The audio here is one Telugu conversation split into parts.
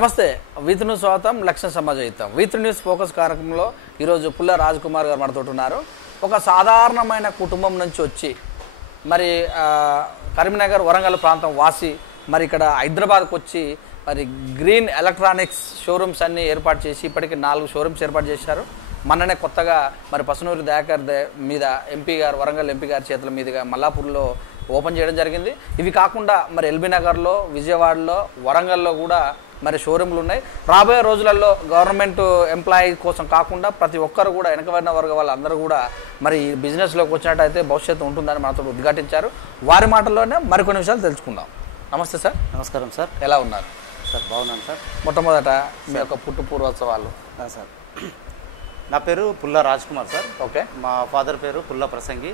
నమస్తే వీతు న్యూస్ స్వాగతం లక్ష్యం సమాజహితం వీతు న్యూస్ ఫోకస్ కార్యక్రమంలో ఈరోజు పుల్ల రాజకుమార్ గారు మనతో ఉన్నారు. ఒక సాధారణమైన కుటుంబం నుంచి వచ్చి మరి కరీంనగర్ వరంగల్ ప్రాంతం వాసి మరి ఇక్కడ హైదరాబాద్కు వచ్చి మరి గ్రీన్ ఎలక్ట్రానిక్స్ షోరూమ్స్ అన్నీ ఏర్పాటు చేసి ఇప్పటికి 4 షోరూమ్స్ ఏర్పాటు చేశారు. మొన్ననే కొత్తగా మరి పసునూరి దయాకర్ మీద ఎంపీ గారు వరంగల్ ఎంపీ గారి చేతుల మీదుగా మల్లాపూర్లో ఓపెన్ చేయడం జరిగింది. ఇవి కాకుండా మరి ఎల్బీ నగర్లో, విజయవాడలో, వరంగల్లో కూడా మరి షోరూమ్లు ఉన్నాయి. రాబోయే రోజులలో గవర్నమెంట్ ఎంప్లాయీ కోసం కాకుండా ప్రతి ఒక్కరు కూడా వెనకబడిన వర్గ వాళ్ళందరూ కూడా మరి ఈ బిజినెస్లోకి వచ్చినట్టయితే భవిష్యత్తు ఉంటుందని మనతో ఉద్ఘాటించారు. వారి మాటల్లోనే మరికొన్ని విషయాలు తెలుసుకుందాం. నమస్తే సార్. నమస్కారం సార్. ఎలా ఉన్నారు సార్? బాగున్నాను సార్. మొట్టమొదట మీ యొక్క పుట్టు పూర్వోత్సవాలు. సార్ నా పేరు పుల్ల రాజ్కుమార్ సార్. ఓకే. మా ఫాదర్ పేరు పుల్ల ప్రసంగి,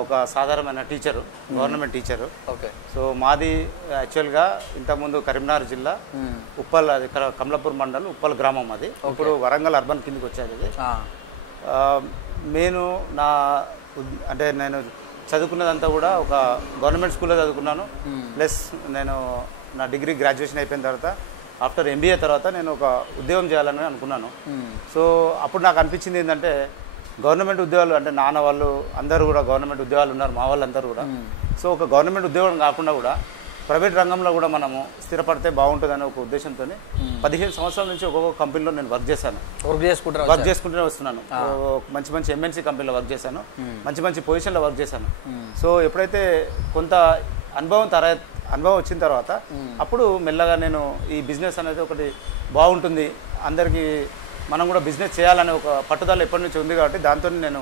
ఒక సాధారణమైన teacher, government teacher. Okay. So మాది యాక్చువల్గా ఇంతకుముందు కరీంనగర్ జిల్లా ఉప్పల్, అది కమలాపూర్ మండలం ఉప్పల్ గ్రామం. అది ఇప్పుడు వరంగల్ అర్బన్ కిందకి వచ్చారు. ఇది నేను నేను చదువుకున్నదంతా కూడా ఒక గవర్నమెంట్ స్కూల్లో చదువుకున్నాను. ప్లస్ నేను నా డిగ్రీ గ్రాడ్యుయేషన్ అయిపోయిన తర్వాత ఆఫ్టర్ ఎంబీఏ తర్వాత నేను ఒక ఉద్యోగం చేయాలని అనుకున్నాను. సో అప్పుడు నాకు అనిపించింది ఏంటంటే గవర్నమెంట్ ఉద్యోగాలు అంటే నాన్న వాళ్ళు అందరూ కూడా గవర్నమెంట్ ఉద్యోగాలు ఉన్నారు, మా వాళ్ళందరూ కూడా. సో ఒక గవర్నమెంట్ ఉద్యోగం కాకుండా కూడా ప్రైవేట్ రంగంలో కూడా మనము స్థిరపడితే బాగుంటుందనే ఒక ఉద్దేశంతో 15 సంవత్సరాల నుంచి ఒక్కొక్క కంపెనీలో నేను వర్క్ చేసుకుంటూనే వస్తున్నాను. మంచి మంచి ఎంఎన్సీ కంపెనీలో వర్క్ చేశాను, మంచి మంచి పొజిషన్లో వర్క్ చేశాను. సో ఎప్పుడైతే కొంత అనుభవం వచ్చిన తర్వాత అప్పుడు మెల్లగా నేను ఈ బిజినెస్ అనేది ఒకటి బాగుంటుంది, అందరికీ మనం కూడా బిజినెస్ చేయాలనే ఒక పట్టుదల ఎప్పటి నుంచి ఉంది కాబట్టి దాంతో నేను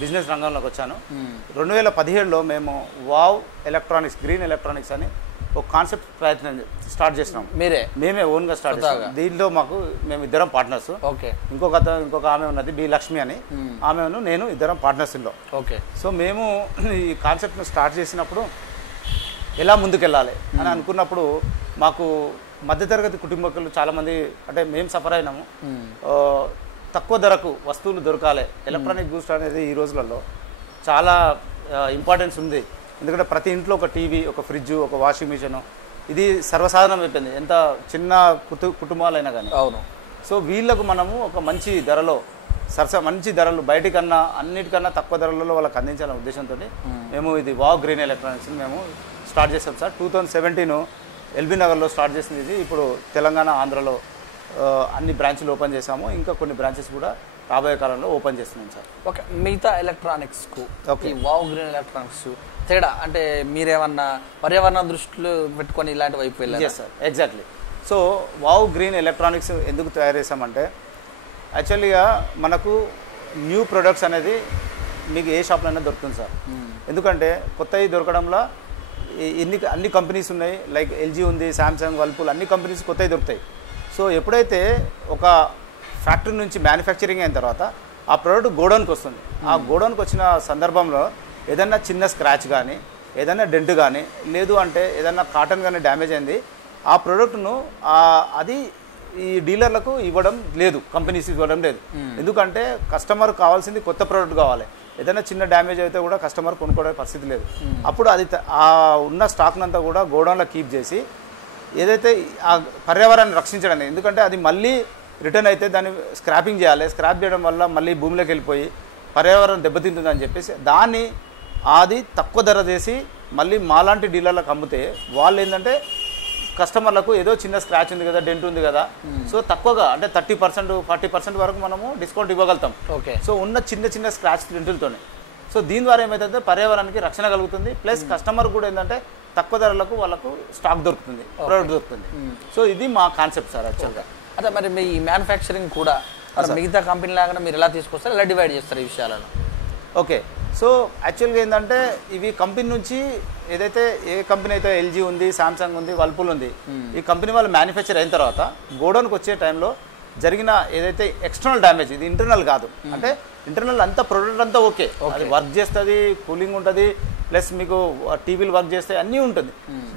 బిజినెస్ రంగంలోకి వచ్చాను. 2017లో మేము వావ్ ఎలక్ట్రానిక్స్, గ్రీన్ ఎలక్ట్రానిక్స్ అని ఒక కాన్సెప్ట్ ప్రయత్నం స్టార్ట్ చేసినాం. మేమే ఓన్గా స్టార్ట్ చేసాం. దీంట్లో మేము ఇద్దరం పార్ట్నర్స్. ఓకే. ఇంకొక ఆమె ఉన్నది బి లక్ష్మి అని, ఆమెను నేను ఇద్దరం పార్ట్నర్స్ ఇందులో. ఓకే. సో మేము ఈ కాన్సెప్ట్ను స్టార్ట్ చేసినప్పుడు ఎలా ముందుకెళ్ళాలి అని అనుకున్నప్పుడు మాకు మధ్యతరగతి కుటుంబకులు చాలామంది, అంటే మేము సఫర్ అయినాము. తక్కువ ధరకు వస్తువులు దొరకాలి, ఎలక్ట్రానిక్ గూడ్స్ అనేది ఈ రోజులలో చాలా ఇంపార్టెన్స్ ఉంది. ఎందుకంటే ప్రతి ఇంట్లో ఒక టీవీ, ఒక ఫ్రిడ్జ్, ఒక వాషింగ్ మిషన్, ఇది సర్వసాధారణం అయిపోయింది, ఎంత చిన్న కుటుంబాలైనా కానీ. అవును. సో వీళ్ళకు మనము ఒక మంచి ధరలు బయటికన్నా అన్నిటికన్నా తక్కువ ధరలలో వాళ్ళకి అందించాలనే ఉద్దేశంతో మేము ఇది వావ్ గ్రీన్ ఎలక్ట్రానిక్స్ని మేము స్టార్ట్ చేసాం సార్. 2017 ఎల్బీ నగర్లో స్టార్ట్ చేసింది. ఇది ఇప్పుడు తెలంగాణ, ఆంధ్రలో అన్ని బ్రాంచ్లు ఓపెన్ చేసాము. ఇంకా కొన్ని బ్రాంచెస్ కూడా రాబోయే కాలంలో ఓపెన్ చేస్తున్నాం సార్. ఓకే. మిగతా ఎలక్ట్రానిక్స్కు ఈ వావ్ గ్రీన్ ఎలక్ట్రానిక్స్ తేడా అంటే మీరేమన్నా పర్యావరణ దృష్టిలో పెట్టుకొని ఇలాంటి వైపు వెళ్ళారు? Sir, exactly. So wow green electronics ఎందుకు తయారు చేసామంటే యాక్చువల్గా మనకు న్యూ ప్రొడక్ట్స్ అనేది మీకు ఏ షాప్లో అయినా దొరుకుతుంది సార్. ఎందుకంటే కొత్తవి దొరకడంలో అన్ని కంపెనీస్ ఉన్నాయి, లైక్ ఎల్జీ ఉంది, శాంసంగ్, వర్ల్పూల్, అన్ని కంపెనీస్ కొత్తవి దొరుకుతాయి. సో ఎప్పుడైతే ఒక ఫ్యాక్టరీ నుంచి మ్యానుఫ్యాక్చరింగ్ అయిన తర్వాత ఆ ప్రోడక్ట్ గోడౌన్కి వస్తుంది. ఆ గోడౌన్కి వచ్చిన సందర్భంలో ఏదన్నా చిన్న స్క్రాచ్ కానీ, ఏదైనా డెంట్ కానీ, లేదు అంటే ఏదన్నా కాటన్ కానీ డ్యామేజ్ అయింది, ఆ ప్రోడక్ట్ను అది ఈ డీలర్లకు ఇవ్వడం లేదు, కంపెనీస్ ఇవ్వడం లేదు. ఎందుకంటే కస్టమర్ కావాల్సింది కొత్త ప్రోడక్ట్ కావాలి. ఏదైనా చిన్న డ్యామేజ్ అయితే కూడా కస్టమర్ కొనుక్కోవడే పరిస్థితి లేదు. అప్పుడు అది ఆ ఉన్న స్టాక్నంతా కూడా గోడౌన్లో కీప్ చేసి ఏదైతే ఆ పర్యావరణాన్ని రక్షించడానికి, ఎందుకంటే అది మళ్ళీ రిటర్న్ అయితే దాన్ని స్క్రాపింగ్ చేయాలి. స్క్రాప్ చేయడం వల్ల మళ్ళీ భూమిలోకి వెళ్ళిపోయి పర్యావరణం దెబ్బతింటుందని చెప్పేసి దాన్ని అది తక్కువ ధర చేసి మళ్ళీ మాలాంటి డీలర్లకు అమ్మితే వాళ్ళు ఏంటంటే కస్టమర్లకు ఏదో చిన్న స్క్రాచ్ ఉంది కదా, డెంట్ ఉంది కదా, సో తక్కువగా అంటే 30%, 40% వరకు మనము డిస్కౌంట్ ఇవ్వగలుగుతాం. ఓకే. సో ఉన్న చిన్న స్క్రాచ్ డెంటులతోనే. సో దీని ద్వారా ఏమైతే పర్యావరణానికి రక్షణ కలుగుతుంది, ప్లస్ కస్టమర్ కూడా ఏంటంటే తక్కువ ధరలకు వాళ్ళకు స్టాక్ దొరుకుతుంది, ప్రోడక్ట్ దొరుకుతుంది. సో ఇది మా కాన్సెప్ట్ సార్ యాక్చువల్గా. అదే మరి మీ మ్యానుఫ్యాక్చరింగ్ కూడా మిగతా కంపెనీ లాగా మీరు ఎలా తీసుకొస్తారు, ఎలా డివైడ్ చేస్తారు ఈ విషయాలను? ఓకే. సో యాక్చువల్గా ఏంటంటే ఇవి కంపెనీ నుంచి ఏదైతే ఏ కంపెనీ అయితే ఎల్జీ ఉంది, శాంసంగ్ ఉంది, వర్ల్పూల్ ఉంది, ఈ కంపెనీ వాళ్ళు మ్యానుఫ్యాక్చర్ అయిన తర్వాత గోడౌన్కి వచ్చే టైంలో జరిగిన ఏదైతే ఎక్స్టర్నల్ డ్యామేజ్, ఇది ఇంటర్నల్ కాదు, అంటే ఇంటర్నల్ అంతా ప్రొడక్ట్ అంతా ఓకే, అది వర్క్ చేస్తుంది, కూలింగ్ ఉంటుంది, ప్లస్ మీకు టీవీలు వర్క్ చేస్తే అన్నీ ఉంటుంది.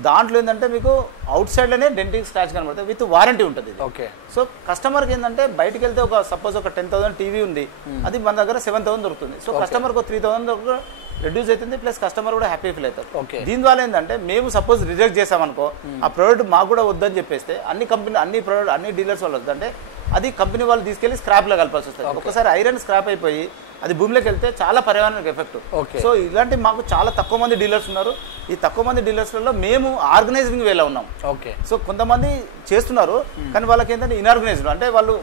దాంట్లో ఏంటంటే మీకు అవుట్ సైడ్లోనే డెంటింగ్ స్క్రాచ్ కనబడుతుంది, విత్ వారంటీ ఉంటుంది. ఓకే. సో కస్టమర్కి ఏంటంటే బయటకు వెళ్తే సపోజ్ ఒక 10,000 టీవీ ఉంది, అది మన దగ్గర 7,000 దొరుకుతుంది. సో కస్టమర్కి 3,000 రెడ్యూస్ అవుతుంది, ప్లస్ కస్టమర్ కూడా హ్యాపీ ఫీల్ అవుతారు. ఓకే. దీని ద్వారా ఏంటంటే మేము సపోజ్ రిజెక్ట్ చేసామనుకో, ఆ ప్రోడక్ట్ మాకు కూడా వద్దని చెప్పేస్తే అన్ని డీలర్స్ వాళ్ళు వద్దంటే అది కంపెనీ వాళ్ళు తీసుకెళ్లి స్క్రాప్ లో కలపాల్సి వస్తుంది. ఒకసారి ఐరన్ స్క్రాప్ అయిపోయి అది భూమిలోకి వెళ్తే చాలా పర్యావరణానికి ఎఫెక్ట్. సో ఇలాంటి మాకు చాలా తక్కువ మంది డీలర్స్ ఉన్నారు. ఈ తక్కువ మంది డీలర్స్లలో మేము ఆర్గనైజింగ్ వేలో ఉన్నాం. ఓకే. సో కొంతమంది చేస్తున్నారు, కానీ వాళ్ళకి ఏంటంటే ఇన్ఆర్గనైజ్డ్, అంటే వాళ్ళు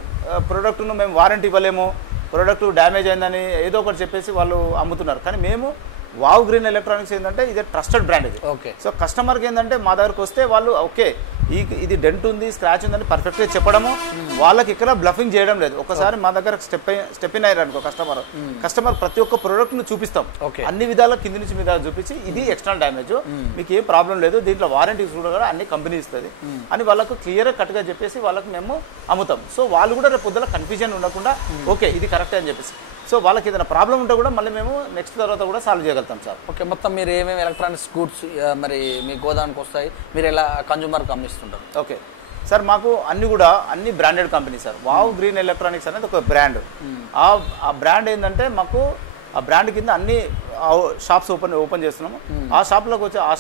ప్రోడక్ట్ను మేము వారంటీ ఇవ్వలేము, ప్రోడక్ట్ డ్యామేజ్ అయిందని ఏదో ఒకటి చెప్పేసి వాళ్ళు అమ్ముతున్నారు. కానీ మేము వావ్ గ్రీన్ ఎలక్ట్రానిక్స్ ఏంటంటే ఇది ట్రస్టెడ్ బ్రాండ్ ఇది. ఓకే. సో కస్టమర్కి ఏంటంటే మా దగ్గరకు వస్తే వాళ్ళు ఓకే ఇది డెంట్ ఉంది, స్క్రాచ్ ఉందని పర్ఫెక్ట్గా చెప్పడము, వాళ్ళకి ఇక్కడ బ్లఫింగ్ చేయడం లేదు. ఒకసారి మా దగ్గర స్టెప్ ఇన్ అయ్యారు అనుకో కస్టమర్ ప్రతి ఒక్క ప్రోడక్ట్ను చూపిస్తాం, అన్ని విధాలా కింది నుంచి మీద చూపించి ఇది ఎక్స్టర్నల్ డ్యామేజ్, మీకు ఏం ప్రాబ్లం లేదు, దీంట్లో వారంటీ కూడా అన్ని కంపెనీ ఇస్తుంది అని వాళ్ళకు క్లియర్గా కట్గా చెప్పేసి వాళ్ళకి మేము అమ్ముతాం. సో వాళ్ళు కూడా రేపు పొద్దున కన్ఫ్యూజన్ ఉండకుండా ఓకే ఇది కరెక్ట్ అని చెప్పేసి, సో వాళ్ళకి ఏదైనా ప్రాబ్లం ఉంటే కూడా మళ్ళీ మేము నెక్స్ట్ తర్వాత కూడా సాల్వ్ చేయగలుగుతాం సార్. ఓకే. మొత్తం మీరు ఏమేమి ఎలక్ట్రానిక్స్ గూడ్స్ మరి మీ గోదానికి వస్తాయి, మీరు ఎలా కన్జ్యూమర్కి అమ్మిస్తుంటారు? ఓకే సార్, మాకు అన్ని branded company sir. Wow green electronics అనేది ఒక బ్రాండ్. ఆ బ్రాండ్ ఏంటంటే మాకు ఆ బ్రాండ్ కింద అన్ని షాప్స్ ఓపెన్ చేస్తున్నాము. ఆ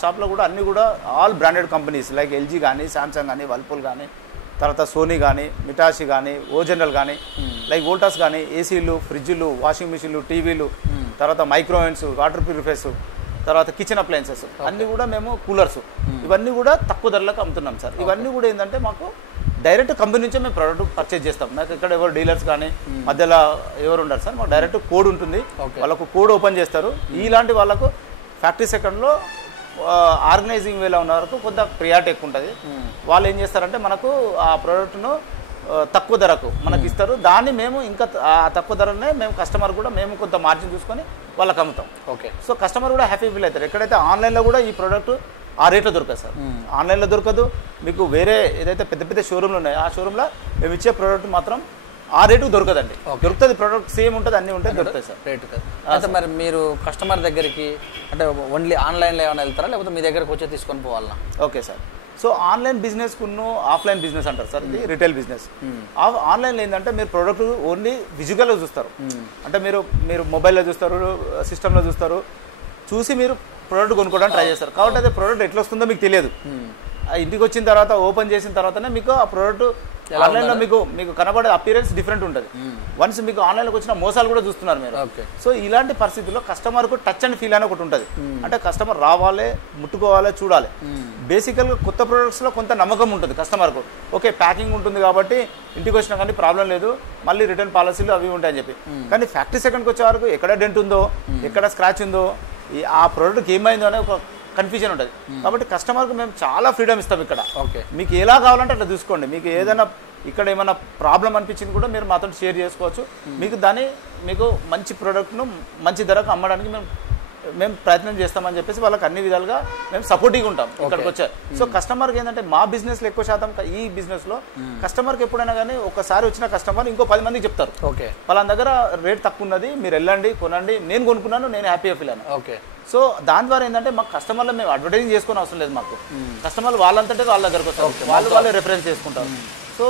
షాప్లో కూడా అన్ని కూడా all branded companies like LG కానీ, శాంసంగ్ కానీ, వర్ల్పూల్ కానీ, తర్వాత సోనీ కానీ, మిటాషి కానీ, ఓ జనరల్ కానీ, లైక్ వోల్టాస్ కానీ, ఏసీలు, ఫ్రిడ్జ్లు, వాషింగ్ మిషన్లు, టీవీలు, తర్వాత మైక్రోవేవ్స్, వాటర్ ప్యూరిఫైర్స్, తర్వాత కిచెన్ అప్లయన్సెస్ అన్నీ కూడా మేము కూలర్స్ ఇవన్నీ కూడా తక్కువ ధరలకు అమ్ముతున్నాం సార్. ఇవన్నీ కూడా ఏంటంటే మాకు డైరెక్ట్ కంపెనీ నుంచే మేము ప్రోడక్ట్ పర్చేజ్ చేస్తాం. నాకు ఇక్కడ ఎవరు డీలర్స్ కానీ మధ్యలో ఎవరు ఉండరు సార్. మాకు డైరెక్ట్ కోడ్ ఉంటుంది, వాళ్ళకు కోడ్ ఓపెన్ చేస్తారు. ఇలాంటి వాళ్ళకు ఫ్యాక్టరీ సెకండ్లో ఆర్గనైజింగ్ వేలో ఉన్న వరకు కొంత ప్రియారిటీ ఎక్కువ ఉంటుంది. వాళ్ళు ఏం చేస్తారంటే మనకు ఆ ప్రోడక్ట్ను తక్కువ ధరకు మనకి ఇస్తారు. దాన్ని మేము ఇంకా తక్కువ ధరనే మేము కస్టమర్ కూడా మేము కొంత మార్జిన్ చూసుకొని వాళ్ళకి అమ్ముతాం. ఓకే. సో కస్టమర్ కూడా హ్యాపీ ఫీల్ అవుతారు. ఎక్కడైతే ఆన్లైన్లో కూడా ఈ ప్రోడక్ట్ ఆ రేట్లో దొరకదు సార్, ఆన్లైన్లో దొరకదు. మీకు వేరే ఏదైతే పెద్ద పెద్ద షోరూమ్లు ఉన్నాయో ఆ షోరూంలో మేము ఇచ్చే ప్రోడక్ట్ మాత్రం ఆ రేటుకు దొరకదండి. దొరుకుతుంది, ప్రోడక్ట్ సేమ్ ఉంటుంది, అన్నీ ఉంటాయి, దొరుకుతాయి సార్. రేటు కదా. అయితే మరి మీరు కస్టమర్ దగ్గరికి అంటే ఓన్లీ ఆన్లైన్లో ఏమైనా వెళ్తారా, లేకపోతే మీ దగ్గరకు వచ్చి తీసుకొని పోవాలా? Okay sir. So online business కును ఆఫ్లైన్ బిజినెస్ అంటారు సార్, ఇది రిటైల్ బిజినెస్. ఆన్లైన్లో ఏంటంటే మీరు ప్రోడక్ట్ ఓన్లీ విజువల్గా చూస్తారు, అంటే మీరు మొబైల్లో చూస్తారు, సిస్టంలో చూసి మీరు ప్రోడక్ట్ కొనుక్కోవడానికి ట్రై చేస్తారు. కాబట్టి అదే ప్రోడక్ట్ ఎట్లా వస్తుందో మీకు తెలియదు. ఇంటికి వచ్చిన తర్వాత ఓపెన్ చేసిన తర్వాతనే మీకు ఆ ప్రోడక్ట్ ఆన్లైన్లో మీకు కనబడే అపియరెన్స్ డిఫరెంట్ ఉంటుంది. వన్స్ మీకు ఆన్లైన్లోకి వచ్చిన మోసాలు కూడా చూస్తున్నారు మీరు. సో ఇలాంటి పరిస్థితుల్లో కస్టమర్కు టచ్ అండ్ ఫీల్ అని ఒకటి ఉంటుంది, అంటే కస్టమర్ రావాలి, ముట్టుకోవాలి, చూడాలి. బేసికల్గా కొత్త ప్రొడక్ట్స్లో కొంత నమ్మకం ఉంటుంది కస్టమర్కు. ఓకే ప్యాకింగ్ ఉంటుంది కాబట్టి ఇంటికి వచ్చినా కానీ ప్రాబ్లం లేదు, మళ్ళీ రిటర్న్ పాలసీలు అవి ఉంటాయని చెప్పి. కానీ ఫ్యాక్టరీ సెకండ్కి వచ్చే వరకు ఎక్కడ డెంట్ ఉందో, ఎక్కడ స్క్రాచ్ ఉందో, ఆ ప్రోడక్ట్కి ఏమైందో అనే ఒక కన్ఫ్యూజన్ ఉంటుంది. కాబట్టి కస్టమర్కి మేము చాలా ఫ్రీడమ్ ఇస్తాం ఇక్కడ. మీకు ఎలా కావాలంటే అట్లా చూసుకోండి. మీకు ఏదైనా ఇక్కడ ఏమైనా ప్రాబ్లం అనిపించింది కూడా మీరు మాతో షేర్ చేసుకోవచ్చు. మీకు మంచి ప్రోడక్ట్ను మంచి ధరకు అమ్మడానికి మేము ప్రయత్నం చేస్తామని చెప్పేసి వాళ్ళకి అన్ని విధాలుగా మేము సపోర్టివ్గా ఉంటాం ఇక్కడికి వచ్చారు. సో కస్టమర్కి ఏంటంటే మా బిజినెస్లో ఎక్కువ శాతం ఈ బిజినెస్లో కస్టమర్కి ఎప్పుడైనా కానీ ఒకసారి వచ్చిన కస్టమర్ ఇంకో 10 మందికి చెప్తారు, ఓకే వాళ్ళ దగ్గర రేట్ తక్కువ ఉన్నది, మీరు వెళ్ళండి కొనండి, నేను కొనుక్కున్నాను, నేను హ్యాపీగా ఫీల్ అయ్యాను. ఓకే. సో దాని ద్వారా ఏంటంటే మాకు కస్టమర్లో మేము అడ్వర్టైజింగ్ చేసుకునే అవసరం లేదు. మాకు కస్టమర్లు వాళ్ళంతటే వాళ్ళ దగ్గరకు వస్తారు, వాళ్ళే రెఫరెన్స్ చేసుకుంటారు. సో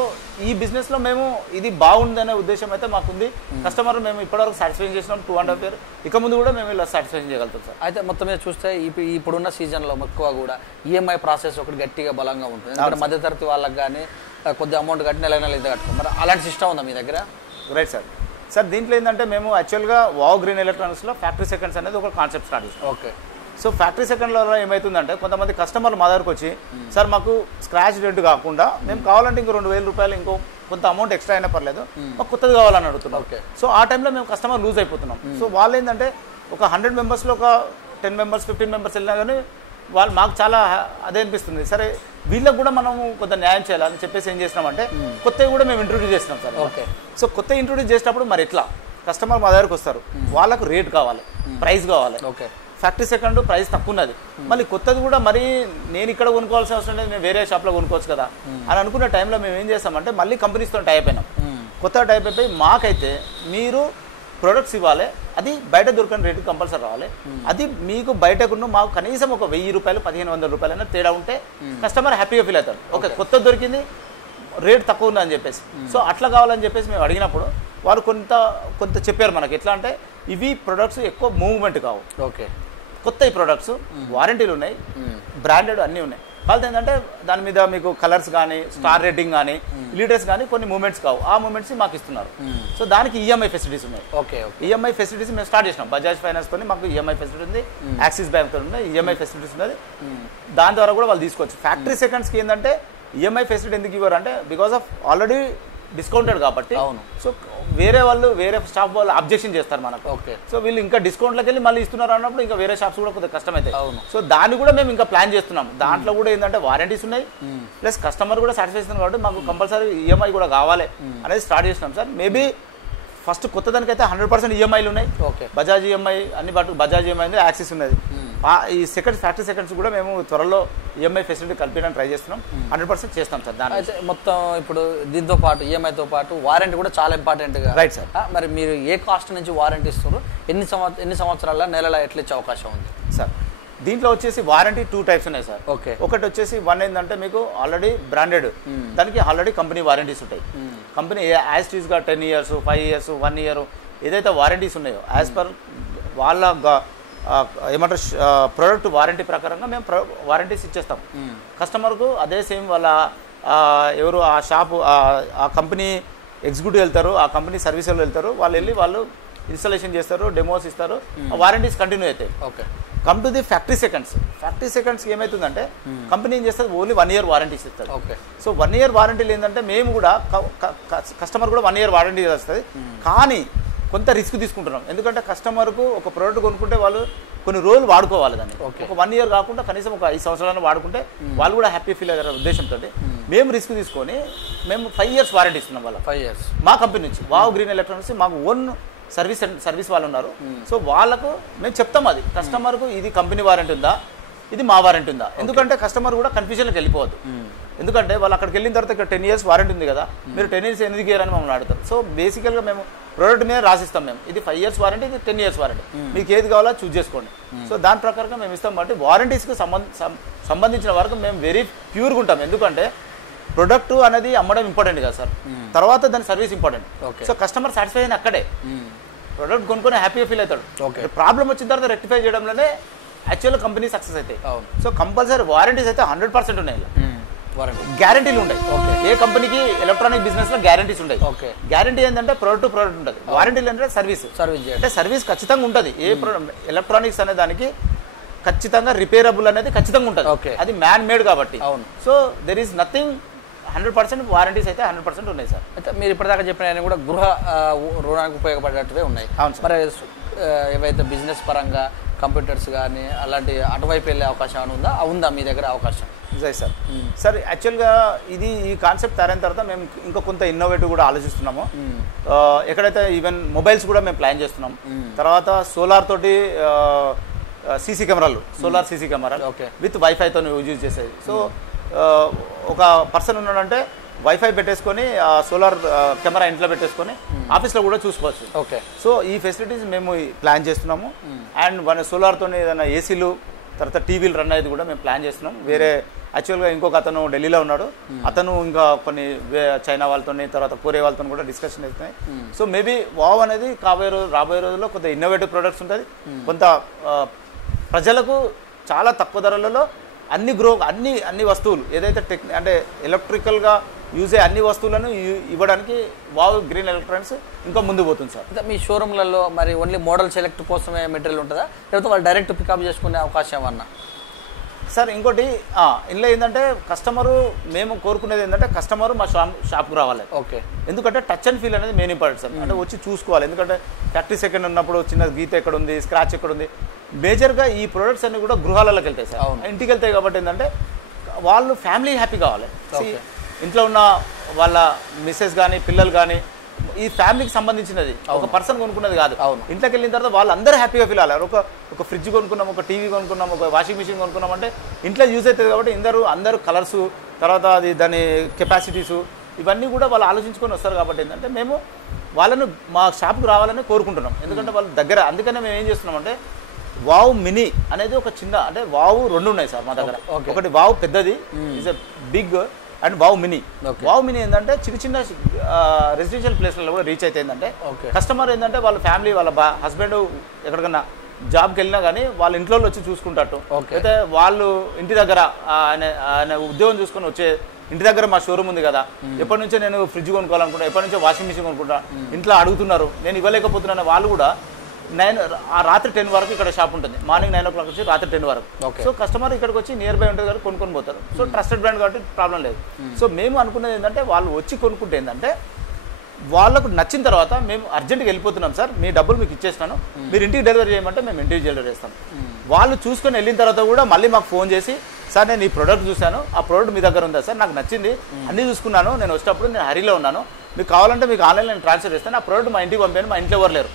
ఈ బిజినెస్లో మేము ఇది బాగుందనే ఉద్దేశం అయితే మాకుంది. కస్టమర్ మేము ఇప్పటివరకు సాటిస్ఫై చేసినాం 2.5 years, ఇక ముందు కూడా మేము ఇలా సాటిస్ఫై చేయగలుగుతాం సార్. అయితే మొత్తం మీద చూస్తే ఇప్పుడున్న సీజన్లో ఎక్కువ కూడా ఈఎంఐ ప్రాసెస్ ఒకటి గట్టిగా బలంగా ఉంటుంది. ఎందుకంటే మధ్యతరగతి వాళ్ళకి కానీ కొద్ది అమౌంట్ కట్టి నెల ఇది కట్టుకోం, మరి అలాంటి సిస్టమ్ ఉందా మీ దగ్గర? Right sir. సార్ దీంట్లో ఏంటంటే మేము యాక్చువల్గా వావ్ గ్రీన్ ఎలక్ట్రానిక్స్లో ఫ్యాక్టరీ సెకండ్స్ అనేది ఒక కాన్సెప్ట్ స్టార్ట్ చేస్తాం. ఓకే. సో ఫ్యాక్టరీ సెకండ్లో ఏమవుతుందంటే కొంతమంది కస్టమర్లు మా దగ్గరకు వచ్చి సార్ మాకు స్క్రాచ్ డెంట్ కాకుండా మేము కావాలంటే ఇంకో 2,000 రూపాయలు ఇంకో కొంత అమౌంట్ ఎక్స్ట్రా అయినా పర్లేదు, మాకు కొత్తది కావాలని అడుగుతున్నాం. ఓకే. సో ఆ టైంలో మేము కస్టమర్ లూజ్ అయిపోతున్నాం. సో వాళ్ళు ఏంటంటే ఒక 100 మెంబర్స్లో ఒక 10 members 15 members వెళ్ళినా కానీ వాళ్ళు మాకు చాలా అదే అనిపిస్తుంది, సరే వీళ్ళకి కూడా మనము కొంత న్యాయం చేయాలని చెప్పేసి ఏం చేసినామంటే కొత్తవి కూడా మేము ఇంట్రొడ్యూస్ చేస్తున్నాం సార్. ఓకే. సో కొత్త ఇంట్రొడ్యూస్ చేసినప్పుడు మరి ఎట్లా కస్టమర్ మా దగ్గరకు వస్తారు, వాళ్ళకు రేట్ కావాలి, ప్రైస్ కావాలి. ఓకే. ఫ్యాక్టరీ సెకండ్ ప్రైస్ తక్కువ ఉన్నది, మళ్ళీ కొత్తది కూడా మరి నేను ఇక్కడ కొనుక్కోవాల్సిన అవసరం లేదు, మేము వేరే షాప్లో కొనుక్కోవచ్చు కదా అని అనుకున్న టైంలో మేము ఏం చేస్తామంటే మళ్ళీ కంపెనీస్తో టైప్ అయినాం. కొత్త టైప్ అయిపోయి మాకైతే మీరు ప్రొడక్ట్స్ ఇవ్వాలి, అది బయట దొరకని రేటు కంపల్సరీ రావాలి. అది మీకు బయటకున్న మాకు కనీసం ఒక 1,000 రూపాయలు 1,500 రూపాయలు అయినా తేడా ఉంటే కస్టమర్ హ్యాపీగా ఫీల్ అవుతారు. ఓకే కొత్త దొరికింది, రేట్ తక్కువ ఉందని చెప్పేసి. సో అట్లా కావాలని చెప్పేసి మేము అడిగినప్పుడు వాళ్ళు కొంత చెప్పారు మనకి. ఎట్లా అంటే ఇవి ప్రొడక్ట్స్ ఎక్కువ మూవ్మెంట్ కావు. ఓకే. కొత్త ఈ ప్రొడక్ట్స్ వారంటీలు ఉన్నాయి, బ్రాండెడ్ అన్నీ ఉన్నాయి. కాకపోతే ఏంటంటే దాని మీద మీకు కలర్స్ కానీ స్టార్ రేటింగ్ కానీ లీటర్స్ కానీ కొన్ని మూమెంట్స్ కావు. ఆ మూమెంట్స్ మాకు ఇస్తున్నారు. సో దానికి ఈఎంఐ ఫెసిలిటీస్ ఉన్నాయి. ఓకే. ఈఎంఐ ఫెసిలిటీస్ మేము స్టార్ట్ చేసినాం. బజాజ్ ఫైనాన్స్ తోని మాకు ఈఎంఐ ఫెసిలిటీ ఉంది, యాక్సిస్ బ్యాంక్ తో ఉంది ఈఎంఐ ఫెసిలిటీస్ ఉన్నది. దాని ద్వారా కూడా వాళ్ళు తీసుకోవచ్చు. ఫ్యాక్టరీ సెకండ్స్కి ఏంటంటే ఈఎంఐ ఫెసిలిటీ ఎందుకు ఇవ్వరు అంటే బికాస్ ఆఫ్ ఆల్రెడీ డిస్కౌంటెడ్ కాబట్టి. సో వేరే వాళ్ళు వేరే స్టాఫ్ వాళ్ళు అబ్జెక్షన్ చేస్తారు మనకు. ఓకే. సో వీళ్ళు ఇంకా డిస్కౌంట్లోకి వెళ్ళి మళ్ళీ ఇస్తున్నారు అన్నప్పుడు ఇంకా వేరే షాప్స్ కూడా కొద్దిగా కష్టమవుతాయి. అవును. సో దాన్ని కూడా మేము ఇంకా ప్లాన్ చేస్తున్నాం. దాంట్లో కూడా ఏంటంటే వారంటీస్ ఉన్నాయి, ప్లస్ కస్టమర్ కూడా సాటిస్ఫాక్షన్ కాబట్టి మాకు కంపల్సరీ ఈఎంఐ కూడా కావాలి అనేది స్టార్ట్ చేసినాం సార్. మేబీ ఫస్ట్ కొత్త దానికైతే 100% ఈఎంఐలు ఉన్నాయి. ఓకే. బజాజ్ ఈఎంఐ అన్ని పాటు బజాజ్ ఈఎంఐ ఉంది, యాక్సిస్ ఉన్నది. ఈ ఫ్యాక్టరీ సెకండ్స్ కూడా మేము త్వరలో ఈఎంఐ ఫెసిలిటీ కల్పించడానికి ట్రై చేస్తున్నాం. 100% చేస్తాం సార్. దాని అయితే మొత్తం ఇప్పుడు దీంతో పాటు ఈఎంఐతో పాటు వారంటీ కూడా చాలా ఇంపార్టెంట్. Right sir. మరి మీరు ఏ కాస్ట్ నుంచి వారంటీ ఇస్తున్నారు, ఎన్ని సంవత్సరాల నెలల ఎట్లా ఇచ్చే అవకాశం ఉంది సార్? దీంట్లో వచ్చేసి వారంటీ 2 టైప్స్ ఉన్నాయి సార్. ఓకే. ఒకటి వచ్చేసి వన్ ఏంటంటే మీకు ఆల్రెడీ బ్రాండెడ్, దానికి ఆల్రెడీ కంపెనీ వారంటీస్ ఉంటాయి. కంపెనీ యాజ్ ఇట్ ఈస్గా 10 years 5 years 1 year ఏదైతే వారంటీస్ ఉన్నాయో యాజ్ పర్ వాళ్ళ ఏమంటారు ప్రోడక్ట్ వారంటీ ప్రకారంగా మేము వారంటీస్ ఇచ్చేస్తాం కస్టమర్కు. అదే సేమ్ వాళ్ళ ఎవరు ఆ షాపు ఆ కంపెనీ ఎగ్జిక్యూటివ్ వెళ్తారు, ఆ కంపెనీ సర్వీస్ వాళ్ళు వెళ్తారు, వాళ్ళు వెళ్ళి వాళ్ళు ఇన్స్టాలేషన్ చేస్తారు, డెమోస్ ఇస్తారు, ఆ వారంటీస్ కంటిన్యూ అవుతాయి. Okay. Come to the factory seconds ఏమవుతుందంటే కంపెనీ ఏం చేస్తుంది, ఓన్లీ 1 year వారంటీస్ ఇస్తుంది. ఓకే. సో 1 year వారంటీలు ఏంటంటే మేము కూడా కస్టమర్ కూడా 1 year వారంటీ వస్తుంది. కానీ కొంత రిస్క్ తీసుకుంటున్నాం. ఎందుకంటే కస్టమర్కు ఒక ప్రోడక్ట్ కొనుక్కుంటే వాళ్ళు కొన్ని రోజులు వాడుకోవాలి దాన్ని. ఒక 1 year కాకుండా కనీసం ఒక 5 సంవత్సరాలను వాడుకుంటే వాళ్ళు కూడా హ్యాపీ ఫీల్ అయ్యారు ఉద్దేశంతో మేము రిస్క్ తీసుకొని మేము 5 years వారంటీ ఇస్తున్నాం. వాళ్ళ 5 years మా కంపెనీ నుంచి వావ్ గ్రీన్ ఎలక్ట్రానిక్స్ మాకు ఓన్ సర్వీస్ వాళ్ళు ఉన్నారు. సో వాళ్ళకు మేము చెప్తాం అది కస్టమర్కు ఇది కంపెనీ వారంటీ ఉందా, ఇది మా వారంటీ ఉందా. ఎందుకంటే కస్టమర్ కూడా కన్ఫ్యూజన్కి వెళ్ళిపోవద్దు. ఎందుకంటే వాళ్ళు అక్కడికి వెళ్ళిన తర్వాత ఇక్కడ 10 years వారంటీ ఉంది కదా, మీరు 10 years ఎందుకు ఇయ్యారని మమ్మల్ని అడుగుతారు. సో బేసికల్గా మేము ప్రోడక్ట్ మీద రాసిస్తాం. మేము ఇది 5 years వారంటీ, ఇది 10 years వారంటీ, మీకు ఏది కావాలో చూస్ చేసుకోండి. సో దాని ప్రకారంగా మేము ఇస్తాం. బట్టి వారంటీస్కి సంబంధించిన వరకు మేము వెరీ ప్యూర్గా ఉంటాం. ఎందుకంటే ప్రొడక్ట్ అనేది అమ్మడం ఇంపార్టెంట్ కదా సార్, తర్వాత దాని service important. So customer satisfaction అక్కడే ప్రొడక్ట్ కొనుక్కొని హ్యాపీగా ఫీల్ అవుతాడు. ప్రాబ్లం వచ్చిన తర్వాత రెక్టిఫై చేయడంలోనే యాక్చువల్గా కంపెనీ సక్సెస్ అవుతాయి. సో కంపల్సరీ వారంటీస్ అయితే 100% ఉన్నాయి. గ్యారంటీలు ఉంటాయి. ఏ కంపెనీకి ఎలక్ట్రానిక్ బిజినెస్ లో గ్యారంటీస్ ఉంటాయి. గ్యారంటీ ఏంటంటే ప్రోడక్ట్ ఉంటుంది, వారంటీలు అంటే సర్వీస్ అంటే సర్వీస్ ఖచ్చితంగా ఉంటుంది. ఏ ఎలక్ట్రానిక్స్ అనే దానికి ఖచ్చితంగా రిపేరబుల్ అనేది ఖచ్చితంగా ఉంటుంది. అది మ్యాన్ మేడ్ కాబట్టి. So there is nothing 100% warranties అయితే 100% ఉన్నాయి సార్. అయితే మీరు ఇప్పటిదాకా చెప్పిన కూడా గృహ రుణానికి ఉపయోగపడేటట్టువే ఉన్నాయి. మరి ఏవైతే బిజినెస్ పరంగా కంప్యూటర్స్ కానీ అలాంటి అటువైపు వెళ్ళే అవకాశం ఉందా మీ దగ్గర అవకాశం? నిజమే సార్. సార్ యాక్చువల్గా ఈ కాన్సెప్ట్ తయారైన తర్వాత మేము ఇంకా కొంత ఇన్నోవేటివ్ కూడా ఆలోచిస్తున్నాము. ఎక్కడైతే ఈవెన్ మొబైల్స్ కూడా మేము ప్లాన్ చేస్తున్నాం. తర్వాత సోలార్ తోటి సీసీ కెమెరాలు, సోలార్ సీసీ కెమెరాలు విత్ వైఫైతో యూజ్ చేసేది. సో ఒక పర్సన్ ఉన్నాడంటే వైఫై పెట్టేసుకొని సోలార్ కెమెరా ఇంట్లో పెట్టేసుకొని ఆఫీస్లో కూడా చూసుకోవచ్చు. ఓకే. సో ఈ ఫెసిలిటీస్ మేము ప్లాన్ చేస్తున్నాము. అండ్ మన సోలార్తో ఏదైనా ఏసీలు తర్వాత టీవీలు రన్ అయ్యేది కూడా మేము ప్లాన్ చేస్తున్నాం. వేరే యాక్చువల్గా ఇంకొక అతను ఢిల్లీలో ఉన్నాడు, అతను ఇంకా కొన్ని చైనా వాళ్ళతో తర్వాత కొరియా వాళ్ళతో కూడా డిస్కషన్ అవుతున్నాయి. సో మేబీ వావ్ అనేది రాబోయే రోజుల్లో కొంత ఇన్నోవేటివ్ ప్రొడక్ట్స్ ఉంటుంది. కొంత ప్రజలకు చాలా తక్కువ ధరలలో అన్ని వస్తువులు ఏదైతే అంటే ఎలక్ట్రికల్గా యూజ్ అయ్యే అన్ని వస్తువులను ఇవ్వడానికి వావ్ గ్రీన్ ఎలక్ట్రానిక్స్ ఇంకా ముందు పోతుంది సార్. మీ షోరూమ్లలో మరి ఓన్లీ మోడల్ సెలెక్ట్ కోసమే మెటీరియల్ ఉంటుందా, లేకపోతే వాళ్ళు డైరెక్ట్ పికప్ చేసుకునే అవకాశం ఏమన్నా? సార్ ఇంకోటి ఇందులో ఏంటంటే మేము కోరుకునేది ఏంటంటే కస్టమరు మా షాప్కి రావాలి. ఓకే. ఎందుకంటే టచ్ అండ్ ఫీల్ అనేది మెయిన్ ఇంపార్టెంట్ సార్. అంటే వచ్చి చూసుకోవాలి. ఎందుకంటే ఫ్యాక్టరీ సెకండ్ ఉన్నప్పుడు చిన్న గీత ఎక్కడ ఉంది, స్క్రాచ్ ఎక్కడ ఉంది. మేజర్గా ఈ ప్రొడక్ట్స్ అన్ని కూడా గృహాలలోకి వెళ్తాయి సార్, ఇంటికి వెళ్తాయి. కాబట్టి ఏంటంటే వాళ్ళు ఫ్యామిలీ హ్యాపీ కావాలి. ఇంట్లో ఉన్న వాళ్ళ మిస్సెస్ కానీ పిల్లలు కానీ ఈ ఫ్యామిలీకి సంబంధించినది, ఒక పర్సన్ కొనుక్కున్నది కాదు. ఇంట్లోకి వెళ్ళిన తర్వాత వాళ్ళందరూ హ్యాపీగా ఫీల్ అవ్వాలి. ఒక ఫ్రిడ్జ్ కొనుక్కున్నాం, ఒక టీవీ కొనుక్కున్నాం, ఒక వాషింగ్ మిషన్ కొనుక్కున్నాం అంటే ఇంట్లో యూజ్ అవుతుంది. కాబట్టి అందరూ కలర్స్ తర్వాత దాని కెపాసిటీసు ఇవన్నీ కూడా వాళ్ళు ఆలోచించుకొని వస్తారు. కాబట్టి ఏంటంటే మేము వాళ్ళను మా షాప్కి రావాలని కోరుకుంటున్నాం. ఎందుకంటే వాళ్ళ దగ్గర అందుకనే మేము ఏం చేస్తున్నామంటే వావ్ మినీ అనేది ఒక చిన్న అంటే వావ్ 2 ఉన్నాయి సార్ మా దగ్గర. ఒకటి వావ్ పెద్దది, is a big, and wow mini. Wow mini ఏంటంటే చిన్న చిన్న రెసిడెన్షియల్ ప్లేస్లలో కూడా రీచ్ అయితే ఏంటంటే కస్టమర్ ఏంటంటే వాళ్ళ ఫ్యామిలీ వాళ్ళ హస్బెండ్ ఎక్కడికన్నా జాబ్కి వెళ్ళినా కానీ వాళ్ళ ఇంట్లో వచ్చి చూసుకుంటారు. అయితే వాళ్ళు ఇంటి దగ్గర ఆయన ఉద్యోగం చూసుకొని వచ్చే ఇంటి దగ్గర మా షోరూమ్ ఉంది కదా, ఎప్పటి నుంచో నేను ఫ్రిడ్జ్ కొనుక్కోవాలనుకుంటా, ఎప్పటి నుంచో వాషింగ్ మిషన్ కొనుక్కుంటా, ఇంట్లో అడుగుతున్నారు, నేను ఇవ్వలేకపోతున్నాను. వాళ్ళు కూడా రాత్రి 10 వరకు ఇక్కడ షాప్ ఉంటుంది. మార్నింగ్ 9 o'clock వచ్చి రాత్రి 10 వరకు. సో కస్టమర్ ఇక్కడికి వచ్చి నియర్ బై ఉంటుంది కాబట్టి కొనుక్కొని పోతారు. సో ట్రస్టెడ్ బ్రాండ్ కాబట్టి ప్రాబ్లం లేదు. సో మేము అనుకున్నది ఏంటంటే వాళ్ళు వచ్చి కొనుక్కుంటే ఏంటంటే వాళ్ళకు నచ్చిన తర్వాత మేము అర్జెంట్గా వెళ్ళిపోతున్నాం సార్, మీ డబ్బులు మీకు ఇచ్చేస్తాను, మీరు ఇంటికి డెలివరీ చేయమంటే మేము ఇంటికి డెలివరీ చేస్తాం. వాళ్ళు చూసుకొని వెళ్ళిన తర్వాత కూడా మళ్ళీ మాకు ఫోన్ చేసి, సార్ నేను ఈ ప్రోడక్ట్ చూశాను, ఆ ప్రోడక్ట్ మీ దగ్గర ఉందా సార్, నాకు నచ్చింది, అన్నీ చూసుకున్నాను, నేను వచ్చేటప్పుడు నేను హరీలో ఉన్నాను, మీకు కావాలంటే మీకు ఆన్లైన్ నేను ట్రాన్స్ఫర్ చేస్తాను, ఆ ప్రోడక్ట్ మా ఇంటికి పంపాను, మా ఇంట్లో ఎవరు లేరు,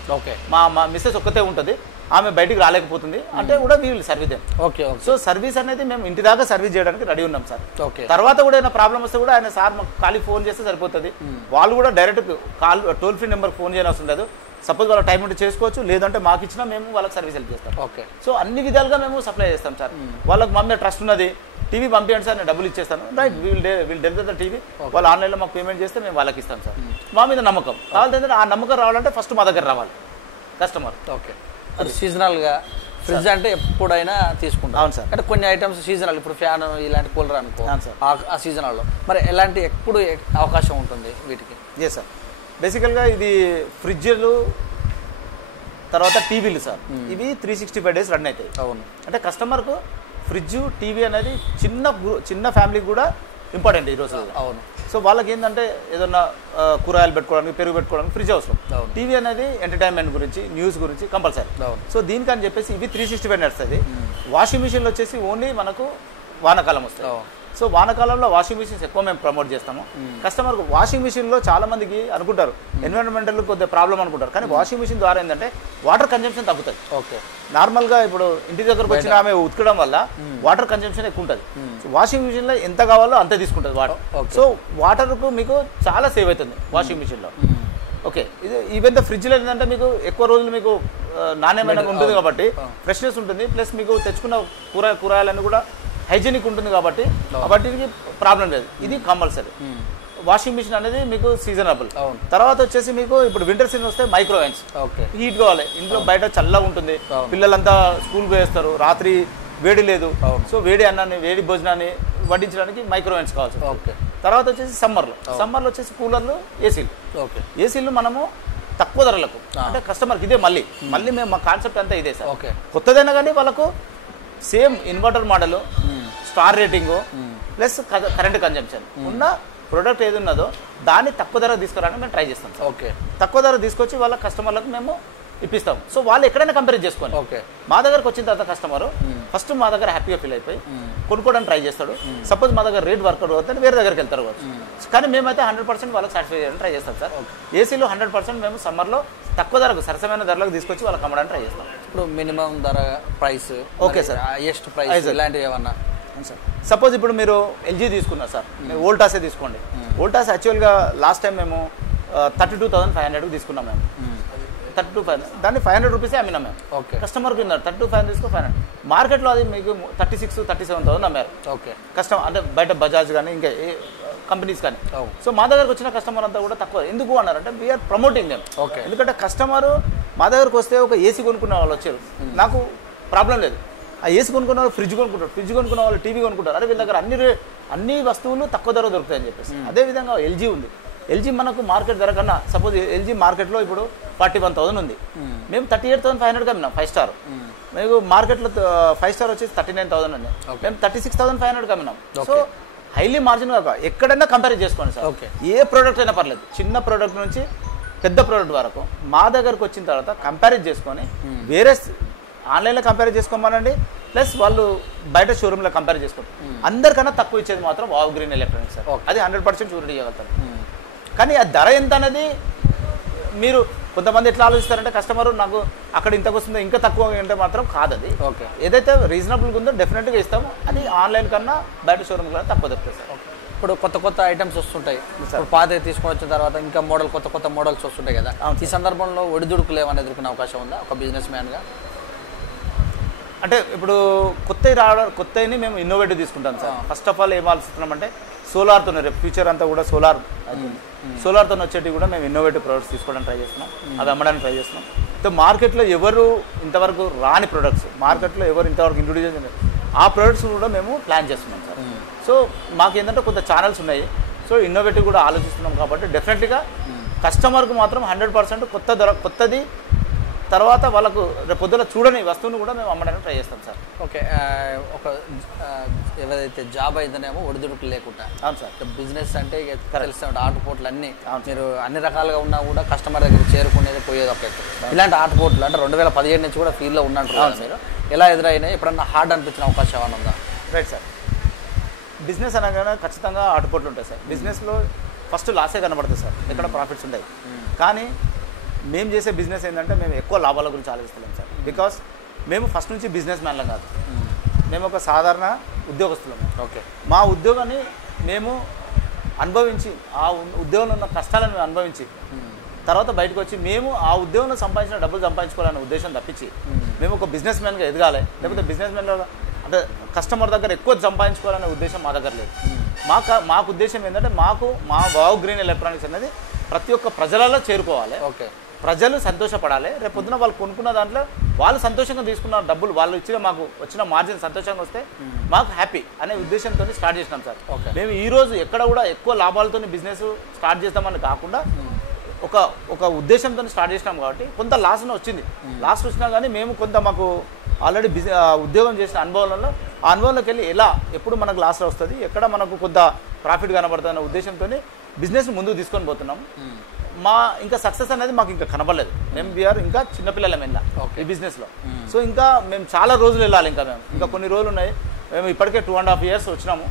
మా మిస్సెస్ ఒక్కతే ఉంటుంది, ఆమె బయటికి రాలేకపోతుంది అంటే కూడా we will service them. So service అనేది మేము ఇంటి దాకా సర్వీస్ చేయడానికి రెడీ ఉన్నాం సార్. తర్వాత కూడా ఏమైనా ప్రాబ్లం వస్తే కూడా ఆయన సార్ మాకు ఖాళీ ఫోన్ చేస్తే సరిపోతుంది. వాళ్ళు కూడా direct toll free number phone చేయని అవసరం లేదు. సపోజ్ వాళ్ళ టైం ఉంటే చేసుకోవచ్చు, లేదంటే మాకు ఇచ్చినా మేము వాళ్ళకి సర్వీస్ హెల్ప్ చేస్తాం. సో అన్ని విధాలుగా మేము సప్లై చేస్తాం సార్. వాళ్ళకి మా మీద ట్రస్ట్ ఉన్నది, టీవీ పంపించండి సార్, నేను డబ్బులు ఇచ్చేస్తాను, right, we'll delivery the TV, వాళ్ళు ఆన్లైన్లో మాకు పేమెంట్ చేస్తే మేము వాళ్ళకి ఇస్తాం సార్. మా మీద నమ్మకం కావాలంటే ఆ నమ్మకం రావాలంటే ఫస్ట్ మా దగ్గర రావాలి కస్టమర్. సీజనల్గా ఫ్రిడ్జ్ అంటే ఎప్పుడైనా తీసుకుంటాం. అవును సార్. అంటే కొన్ని ఐటమ్స్ సీజనల్, ఇప్పుడు ఫ్యాన్ ఇలాంటి కూలర్ అనుకో ఆ సీజనల్లో మరి ఎలాంటి ఎప్పుడు అవకాశం ఉంటుంది వీటికి? ఎస్ సార్, బేసికల్గా ఇది ఫ్రిడ్జ్లు తర్వాత టీవీలు సార్, ఇవి 365 days రన్ అవుతాయి. అవును. అంటే కస్టమర్కు ఫ్రిడ్జ్ టీవీ అనేది చిన్న ఫ్యామిలీకి కూడా ఇంపార్టెంట్ ఈరోజు. అవును. సో వాళ్ళకి ఏంటంటే ఏదన్నా కూరగాయలు పెట్టుకోవడానికి, పెరుగు పెట్టుకోవడానికి ఫ్రిడ్జ్ అవసరం. టీవీ అనేది ఎంటర్టైన్మెంట్ గురించి, న్యూస్ గురించి కంపల్సరీ. సో దీనికని చెప్పేసి ఇవి 365 నడుస్తుంది. వాషింగ్ మిషన్లు వచ్చేసి ఓన్లీ మనకు వానాకాలం వస్తుంది. సో వానాకాలంలో వాషింగ్ మిషన్స్ ఎక్కువ మేము ప్రమోట్ చేస్తాము. కస్టమర్కు వాషింగ్ మిషన్లో చాలా మందికి అనుకుంటారు ఎన్విరాన్మెంటల్ కొద్దిగా ప్రాబ్లం అనుకుంటారు, కానీ వాషింగ్ మిషన్ ద్వారా ఏంటంటే వాటర్ కన్జంప్షన్ తగ్గుతుంది. నార్మల్గా ఇప్పుడు ఇంటి దగ్గరకు వచ్చిన ఆమె ఉతకడం వల్ల వాటర్ కన్జంప్షన్ ఎక్కువ ఉంటుంది. వాషింగ్ మిషన్లో ఎంత కావాలో అంతే తీసుకుంటుంది వాటర్. సో వాటర్కు మీకు చాలా సేవ్ అవుతుంది వాషింగ్ మిషన్లో. ఓకే, ఇది ఈవెన్ ద ఫ్రిడ్జ్లో ఏంటంటే మీకు ఎక్కువ రోజులు మీకు నాణ్యమైన ఉంటుంది కాబట్టి ఫ్రెష్నెస్ ఉంటుంది, ప్లస్ మీకు తెచ్చుకున్న కూరగాయలన్నీ కూడా హైజీనిక్ ఉంటుంది కాబట్టి వాటికి ప్రాబ్లం లేదు. ఇది కంపల్సరీ. వాషింగ్ మిషన్ అనేది మీకు సీజనబుల్. తర్వాత వచ్చేసి మీకు ఇప్పుడు వింటర్ సీజన్ వస్తే మైక్రోవేవ్స్, హీట్ కావాలి ఇంట్లో, బయట చల్లగా ఉంటుంది, పిల్లలంతా స్కూల్కి వేస్తారు, రాత్రి వేడి లేదు, సో వేడి అన్నాన్ని వేడి భోజనాన్ని వడ్డించడానికి మైక్రోవేవ్స్ కావాలి. తర్వాత వచ్చేసి సమ్మర్లో వచ్చేసి కూలర్లు, ఏసీలు మనము తక్కువ ధరలకు, అంటే కస్టమర్కి ఇదే మళ్ళీ మేము మా కాన్సెప్ట్ అంతా ఇదే సార్. కొత్తదైనా కానీ వాళ్ళకు same inverter model, star rating plus current consumption ఉన్న ప్రోడక్ట్ ఏది ఉన్నదో దాన్ని తక్కువ ధర తీసుకురావడానికి మేము ట్రై చేస్తాం సార్. తక్కువ ధర తీసుకొచ్చి వాళ్ళ కస్టమర్లకు మేము ఇప్పిస్తాం. సో వాళ్ళు ఎక్కడైనా కంపేర్ చేసుకోండి. మా దగ్గరకు వచ్చిన తర్వాత కస్టమర్ ఫస్ట్ మా దగ్గర హ్యాపీగా ఫీల్ అయిపోయి కొనుక్కోవడానికి ట్రై చేస్తాడు. సపోజ్ మా దగ్గర రేట్ వర్కౌట్ అవుతుంది, వేరే దగ్గరికి వెళ్తారు కావచ్చు, కానీ మేమైతే 100% వాళ్ళకి సాటిస్ఫై చేయడానికి ట్రై చేస్తాం సార్. ఏసీలో 100% మేము సమ్మర్లో తక్కువ ధరకు, సరసమైన ధరలకు తీసుకొచ్చి వాళ్ళకి అమ్మడానికి ట్రై చేస్తాం. ఇప్పుడు మినిమం ధర, price, okay sir, highest price ఇలాంటివి ఏమన్నా? సార్ సపోజ్ ఇప్పుడు మీరు ఎల్జీ తీసుకున్నారు సార్, మీరు వోల్టాసే తీసుకోండి. వోల్టాస్ యాక్చువల్గా లాస్ట్ టైం మేము 32,500 తీసుకున్నాం. మేము 32,500 దాన్ని 500 రూపీసే అమ్మినాం మేము. కస్టమర్కి ఉన్నారు 32,500 తీసుకో 500. మార్కెట్లో అది మీకు 36,000-37,000 అమ్మారు. కస్టమర్ అంటే బయట బజాజ్ కానీ ఇంకా ఏ కంపెనీస్ కానీ. సో మా దగ్గరకు వచ్చిన కస్టమర్ అంతా కూడా తక్కువ ఎందుకు అన్నారంటే వీఆర్ ప్రమోటింగ్ దెమ్. ఎందుకంటే కస్టమర్ మా దగ్గరకు వస్తే ఒక ఏసీ కొనుక్కున్న వాళ్ళు వచ్చారు, నాకు ప్రాబ్లం లేదు, ఆ ఏసీ కొనుక్కున్న వాళ్ళు ఫ్రిడ్జ్ కొనుక్కుంటారు, ఫ్రిడ్జ్ కొనుక్కున్న వాళ్ళు టీవీ కొనుక్కుంటారు, అదే వీళ్ళ దగ్గర అన్ని వస్తువులు తక్కువ ధర దొరుకుతాయని చెప్పేసి. అదేవిధంగా ఎల్జీ ఉంది. ఎల్జీ మనకు మార్కెట్ ధర కన్నా సపోజ్ ఎల్జీ మార్కెట్లో ఇప్పుడు 41,000 ఉంది, మేము 38,500 అమ్మినాం 5 స్టార్. మీకు మార్కెట్లో 5 స్టార్ వచ్చేసి 39,000 ఉంది, మేము 36,500 అమ్మినాం. సో హైలీ మార్జిన్ కాక ఎక్కడైనా కంపేర్ చేసుకోండి సార్. ఏ ప్రోడక్ట్ అయినా పర్లేదు, చిన్న ప్రోడక్ట్ నుంచి పెద్ద ప్రోడక్ట్ వరకు మా దగ్గరకు వచ్చిన తర్వాత కంపేర్ చేసుకొని వేరే ఆన్లైన్లో కంపేర్ చేసుకోమనండి, ప్లస్ వాళ్ళు బయట షోరూంలో కంపేర్ చేసుకోండి. అందరికన్నా తక్కువ ఇచ్చేది మాత్రం వావ్ గ్రీన్ ఎలక్ట్రానిక్స్ సార్. అది 100% షూరిటీ చేయగలుగుతారు. కానీ ఆ ధర ఎంత అనేది మీరు కొంతమంది ఎట్లా ఆలోచిస్తారంటే కస్టమర్ నాకు అక్కడ ఇంతకు వస్తుందో ఇంకా తక్కువ అంటే మాత్రం కాదు. అది ఏదైతే రీజనబుల్గా ఉందో డెఫినెట్గా ఇస్తాము. అది ఆన్లైన్ కన్నా బయట షోరూమ్ కన్నా తక్కువ దొరుకుతుంది సార్. ఇప్పుడు కొత్త ఐటమ్స్ వస్తుంటాయి, పాత తీసుకొని వచ్చిన తర్వాత ఇంకా కొత్త మోడల్స్ వస్తుంటాయి కదా, ఈ సందర్భంలో ఒడిదుడుకులు ఏమైనా ఎదుర్కొనే అవకాశం ఉందా ఒక బిజినెస్ మ్యాన్గా? అంటే ఇప్పుడు కొత్తని మేము ఇన్నోవేటివ్ తీసుకుంటాం సార్. ఫస్ట్ ఆఫ్ ఆల్ ఏం ఆలోచిస్తున్నామంటే సోలార్తో రేపు ఫ్యూచర్ అంతా కూడా సోలార్తో వచ్చేటివి కూడా మేము ఇన్నోవేటివ్ ప్రొడక్ట్స్ తీసుకోవడానికి ట్రై చేస్తున్నాం, అవి అమ్మడానికి ట్రై చేస్తున్నాం. అయితే మార్కెట్లో ఎవరు ఇంతవరకు రాని ప్రొడక్ట్స్, మార్కెట్లో ఎవరు ఇంతవరకు ఇంట్రొడ్యూస్ చేసిన ఆ ప్రొడక్ట్స్ కూడా మేము ప్లాన్ చేస్తున్నాం సార్. సో మాకు ఏంటంటే కొంత ఛానల్స్ ఉన్నాయి, సో ఇన్నోవేటివ్ కూడా ఆలోచిస్తున్నాం కాబట్టి డెఫినెట్లీగా కస్టమర్కు మాత్రం 100% కొత్తది తర్వాత వాళ్ళకు రేపు పొద్దున చూడని వస్తువును కూడా మేము అమ్మడానికి ట్రై చేస్తాం సార్. ఓకే, ఒక ఏదైతే జాబ్ అయితేనేమో ఒడిదుడుకులు లేకుండా. అవును సార్. బిజినెస్ అంటే తెలిసిన ఆటుపోట్లు అన్నీ మీరు అన్ని రకాలుగా ఉన్నా కూడా కస్టమర్ దగ్గర చేరుకునేది పోయేది ఒకటి. ఇలాంటి ఆటుపోట్లు అంటే 2017 నుంచి కూడా ఫీల్డ్లో ఉన్నట్టు మీరు ఎలా ఎదురైనాయి, ఎప్పుడన్నా హార్డ్ అనిపించిన అవకాశం ఏమైనా ఉందా? Right sir. బిజినెస్ అనగానే ఖచ్చితంగా ఆటుపోట్లు ఉంటాయి సార్. బిజినెస్లో ఫస్ట్ లాసే కనబడుతుంది సార్, ఎక్కడ ప్రాఫిట్స్ ఉంటాయి. కానీ మేము చేసే బిజినెస్ ఏంటంటే మేము ఎక్కువ లాభాల గురించి ఆలోచిస్తున్నాం సార్. బికాస్ మేము ఫస్ట్ నుంచి బిజినెస్ మ్యాన్లం కాదు, మేము ఒక సాధారణ ఉద్యోగస్తులము. ఓకే, మా ఉద్యోగాన్ని మేము అనుభవించి ఆ ఉద్యోగంలో ఉన్న కష్టాలను మేము అనుభవించి తర్వాత బయటకు వచ్చి మేము ఆ ఉద్యోగంలో సంపాదించిన డబ్బులు సంపాదించుకోవాలనే ఉద్దేశం తప్పించి మేము ఒక బిజినెస్ మ్యాన్గా ఎదగాలి, లేకపోతే బిజినెస్ మ్యాన్లో అంటే కస్టమర్ దగ్గర ఎక్కువ సంపాదించుకోవాలనే ఉద్దేశం మా దగ్గర లేదు. మాకు ఉద్దేశం ఏంటంటే మా వావ్ గ్రీన్ ఎలక్ట్రానిక్స్ అనేది ప్రతి ఒక్క ప్రజలలో చేరుకోవాలి. ఓకే, ప్రజలు సంతోషపడాలి. రేపు పొద్దున వాళ్ళు కొనుక్కున్న దాంట్లో వాళ్ళు సంతోషంగా తీసుకున్న డబ్బులు వాళ్ళు ఇచ్చిన మాకు వచ్చిన మార్జిన్ సంతోషంగా వస్తే మాకు హ్యాపీ అనే ఉద్దేశంతో స్టార్ట్ చేసినాం సార్. మేము ఈరోజు ఎక్కడ కూడా ఎక్కువ లాభాలతో బిజినెస్ స్టార్ట్ చేస్తామని కాకుండా ఒక ఉద్దేశంతో స్టార్ట్ చేసినాం కాబట్టి కొంత లాస్ వచ్చినా కానీ మేము కొంత మాకు ఆల్రెడీ ఉద్యోగం చేసిన అనుభవంలో ఆ అనుభవంలోకి వెళ్ళి ఎలా ఎప్పుడు మనకు లాస్ వస్తుంది, ఎక్కడ మనకు కొంత ప్రాఫిట్ కనబడుతుంది అనే ఉద్దేశంతో బిజినెస్ ముందుకు తీసుకొని పోతున్నాం. ఇంకా సక్సెస్ అనేది మాకు ఇంకా కనబడలేదు. మేము వీఆర్ ఇంకా చిన్నపిల్లలం వెళ్ళా ఈ బిజినెస్లో. సో ఇంకా మేము చాలా రోజులు వెళ్ళాలి, ఇంకా కొన్ని రోజులు ఉన్నాయి. మేము ఇప్పటికే 2.5 years వచ్చినాము.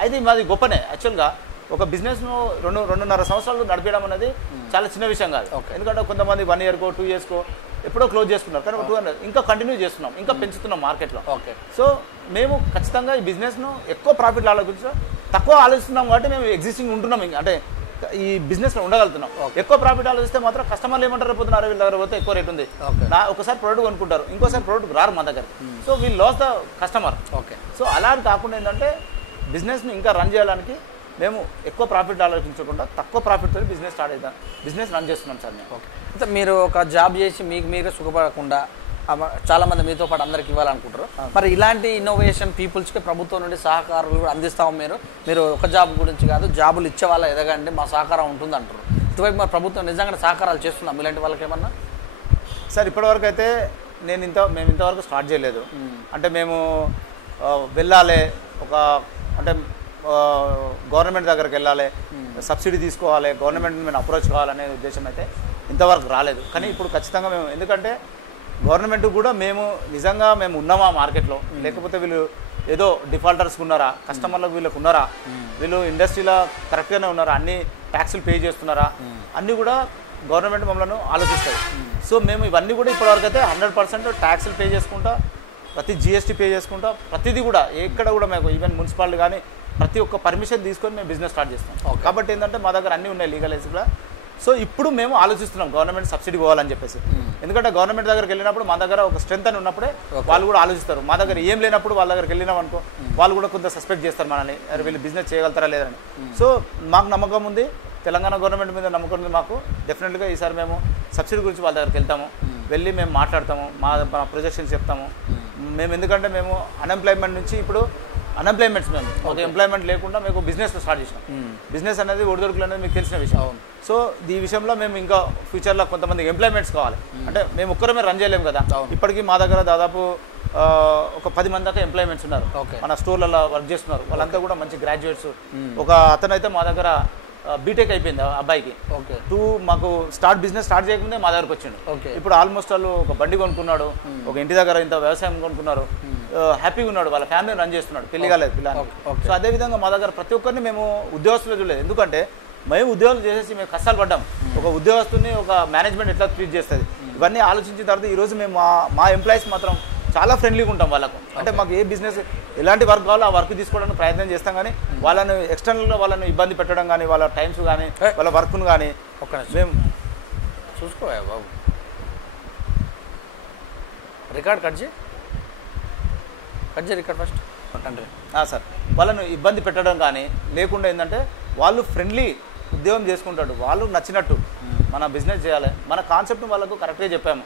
అయితే మాది గొప్పనే. యాక్చువల్గా ఒక బిజినెస్ను 2.5 సంవత్సరాలు నడిపేయడం అనేది చాలా చిన్న విషయం కాదు. ఎందుకంటే కొంతమంది 1 yearకో 2 yearsకో ఎప్పుడో క్లోజ్ చేసుకున్నారు, కానీ 200 ఇంకా కంటిన్యూ చేస్తున్నాం, ఇంకా పెంచుతున్నాం మార్కెట్లో. ఓకే, సో మేము ఖచ్చితంగా ఈ బిజినెస్ను ఎక్కువ ప్రాఫిట్ ఆలోచించాం, తక్కువ ఆలోచిస్తున్నాం కాబట్టి మేము ఎగ్జిస్టింగ్ ఉంటున్నాం, అంటే ఈ బిజినెస్లో ఉండగలుగుతున్నాం. ఎక్కువ ప్రాఫిట్ ఆలోచిస్తే మాత్రం కస్టమర్లు ఏమంటారు, పోతున్నారు వీళ్ళ దగ్గర పోతే ఎక్కువ రేట్ ఉంది, ఒకసారి ప్రోడక్ట్ కొనుక్కుంటారు, ఇంకోసారి ప్రోడక్ట్ రారు మా దగ్గర. So we'll loss the customer. Okay, so అలా కాకుండా ఏంటంటే బిజినెస్ని ఇంకా రన్ చేయడానికి మేము ఎక్కువ ప్రాఫిట్ ఆలోచించకుండా తక్కువ ప్రాఫిట్తో బిజినెస్ రన్ చేస్తున్నాం సార్ మేము. ఓకే, అయితే మీరు ఒక జాబ్ చేసి మీరే సుఖపడకుండా చాలామంది మీతో పాటు అందరికి ఇవ్వాలనుకుంటారు. మరి ఇలాంటి ఇన్నోవేషన్ పీపుల్స్కి ప్రభుత్వం నుండి సహకారాలు కూడా అందిస్తాము. మీరు ఒక జాబ్ గురించి కాదు, జాబులు ఇచ్చే వాళ్ళ ఎదగండి, మా సహకారం ఉంటుంది అంటారు. ఇటువైపు మరి ప్రభుత్వం నిజంగా సహకారాలు చేస్తున్నాం ఇలాంటి వాళ్ళకి ఏమన్నా? సార్ ఇప్పటివరకు అయితే మేము ఇంతవరకు స్టార్ట్ చేయలేదు. అంటే మేము వెళ్ళాలి, అంటే గవర్నమెంట్ దగ్గరికి వెళ్ళాలి, సబ్సిడీ తీసుకోవాలి, గవర్నమెంట్ మేము అప్రోచ్ కావాలనే ఉద్దేశం అయితే ఇంతవరకు రాలేదు. కానీ ఇప్పుడు ఖచ్చితంగా మేము, ఎందుకంటే గవర్నమెంట్ కూడా మేము నిజంగా మేము ఉన్నామా మార్కెట్లో, లేకపోతే వీళ్ళు ఏదో డిఫాల్టర్స్కి ఉన్నారా, కస్టమర్లకు వీళ్ళకు ఉన్నారా, వీళ్ళు ఇండస్ట్రీలో కరెక్ట్గానే ఉన్నారా, అన్ని ట్యాక్సులు పే చేస్తున్నారా, అన్నీ కూడా గవర్నమెంట్ మమ్మల్ని ఆలోచిస్తుంది. సో మేము ఇవన్నీ కూడా ఇప్పటివరకు అయితే 100% ట్యాక్సులు పే చేసుకుంటా, ప్రతి GST పే చేసుకుంటా, ప్రతిదీ కూడా ఎక్కడ కూడా మేము ఈవెన్ మున్సిపాలిటీ కానీ ప్రతి ఒక్క పర్మిషన్ తీసుకొని మేము బిజినెస్ స్టార్ట్ చేస్తాం. కాబట్టి ఏంటంటే మా దగ్గర అన్నీ ఉన్నాయి లీగలైజ్ కూడా. సో ఇప్పుడు మేము ఆలోచిస్తున్నాం గవర్నమెంట్ సబ్సిడీ పోవాలని చెప్పేసి. ఎందుకంటే గవర్నమెంట్ దగ్గరికి వెళ్ళినప్పుడు మా దగ్గర ఒక స్ట్రెంత్ అని ఉన్నప్పుడే వాళ్ళు కూడా ఆలోచిస్తారు. మా దగ్గర ఏం లేనప్పుడు వాళ్ళ దగ్గరికి వెళ్ళినాం అనుకో, వాళ్ళు కూడా కొంత సస్పెక్ట్ చేస్తారు మనల్ని, వీళ్ళు బిజినెస్ చేయగలుగుతారా లేదని. సో మాకు నమ్మకం ఉంది, తెలంగాణ గవర్నమెంట్ మీద నమ్మకం ఉంది మాకు. డెఫినెట్గా ఈసారి మేము సబ్సిడీ గురించి వాళ్ళ దగ్గరికి వెళ్తాము, వెళ్ళి మేము మాట్లాడతాము, మా ప్రొజెక్షన్స్ చెప్తాము. మేము ఎందుకంటే మేము అన్ఎంప్లాయ్మెంట్ నుంచి ఇప్పుడు అన్ఎంప్లాయ్మెంట్స్ మేము ఒక ఎంప్లాయ్మెంట్ లేకుండా మేము బిజినెస్లో స్టార్ట్ చేసినాం. బిజినెస్ అనేది ఒడిదొడుకులు అనేది మీకు తెలిసిన విషయం. సో ఈ విషయంలో మేము ఇంకా ఫ్యూచర్లో కొంతమంది ఎంప్లాయ్మెంట్స్ కావాలి. అంటే మేము ఒక్కరమే రన్ చేయలేము కదా. ఇప్పటికీ మా దగ్గర దాదాపు ఒక 10 మంది దాకా ఎంప్లాయ్మెంట్స్ ఉన్నారు, మన స్టోర్లలో వర్క్ చేస్తున్నారు. వాళ్ళంతా కూడా మంచి గ్రాడ్యుయేట్స్. ఒక అతనైతే మా దగ్గర బీటెక్ అయిపోయింది అబ్బాయికి. మాకు బిజినెస్ స్టార్ట్ చేయకముందే మా దగ్గరకు వచ్చిండు. ఇప్పుడు ఆల్మోస్ట్ వాళ్ళు ఒక బండి కొనుక్కున్నాడు, ఒక ఇంటి దగ్గర ఇంత వ్యవసాయం కొనుక్కున్నారు, హ్యాపీగా ఉన్నాడు, వాళ్ళ ఫ్యామిలీ రన్ చేస్తున్నాడు, పెళ్లి కాలేదు పిల్లలు. సో అదేవిధంగా మా దగ్గర ప్రతి ఒక్కరిని మేము ఉద్యోగస్తులు చూడలేదు. ఎందుకంటే మేము ఉద్యోగాలు చేసేసి మేము కష్టాలు పడ్డాం. ఒక ఉద్యోగస్తుని ఒక మేనేజ్మెంట్ ఎట్లా ట్రీట్ చేస్తుంది, ఇవన్నీ ఆలోచించిన తర్వాత ఈరోజు మేము మా ఎంప్లాయీస్ మాత్రం చాలా ఫ్రెండ్లీగా ఉంటాం వాళ్ళకు. అంటే మాకు ఏ బిజినెస్ ఎలాంటి వర్క్ కావాలో ఆ వర్క్ తీసుకోవడానికి ప్రయత్నం చేస్తాం. కానీ వాళ్ళని ఎక్స్టర్నల్గా వాళ్ళని ఇబ్బంది పెట్టడం కానీ, వాళ్ళ టైమ్స్ కానీ, వాళ్ళ వర్క్ను కానీ మేము చూసుకోవా బాబు. రికార్డ్ కట్ చేయి. కట్ చేయండి ఇక్కడ ఫస్ట్ కంటిన్యూ. సార్ వాళ్ళను ఇబ్బంది పెట్టడం కానీ లేకుండా ఏంటంటే వాళ్ళు ఫ్రెండ్లీ ఉద్యోగం చేసుకుంటాడు, వాళ్ళు నచ్చినట్టు మన బిజినెస్ చేయాలి, మన కాన్సెప్ట్ని వాళ్ళకు కరెక్ట్గా చెప్పాము.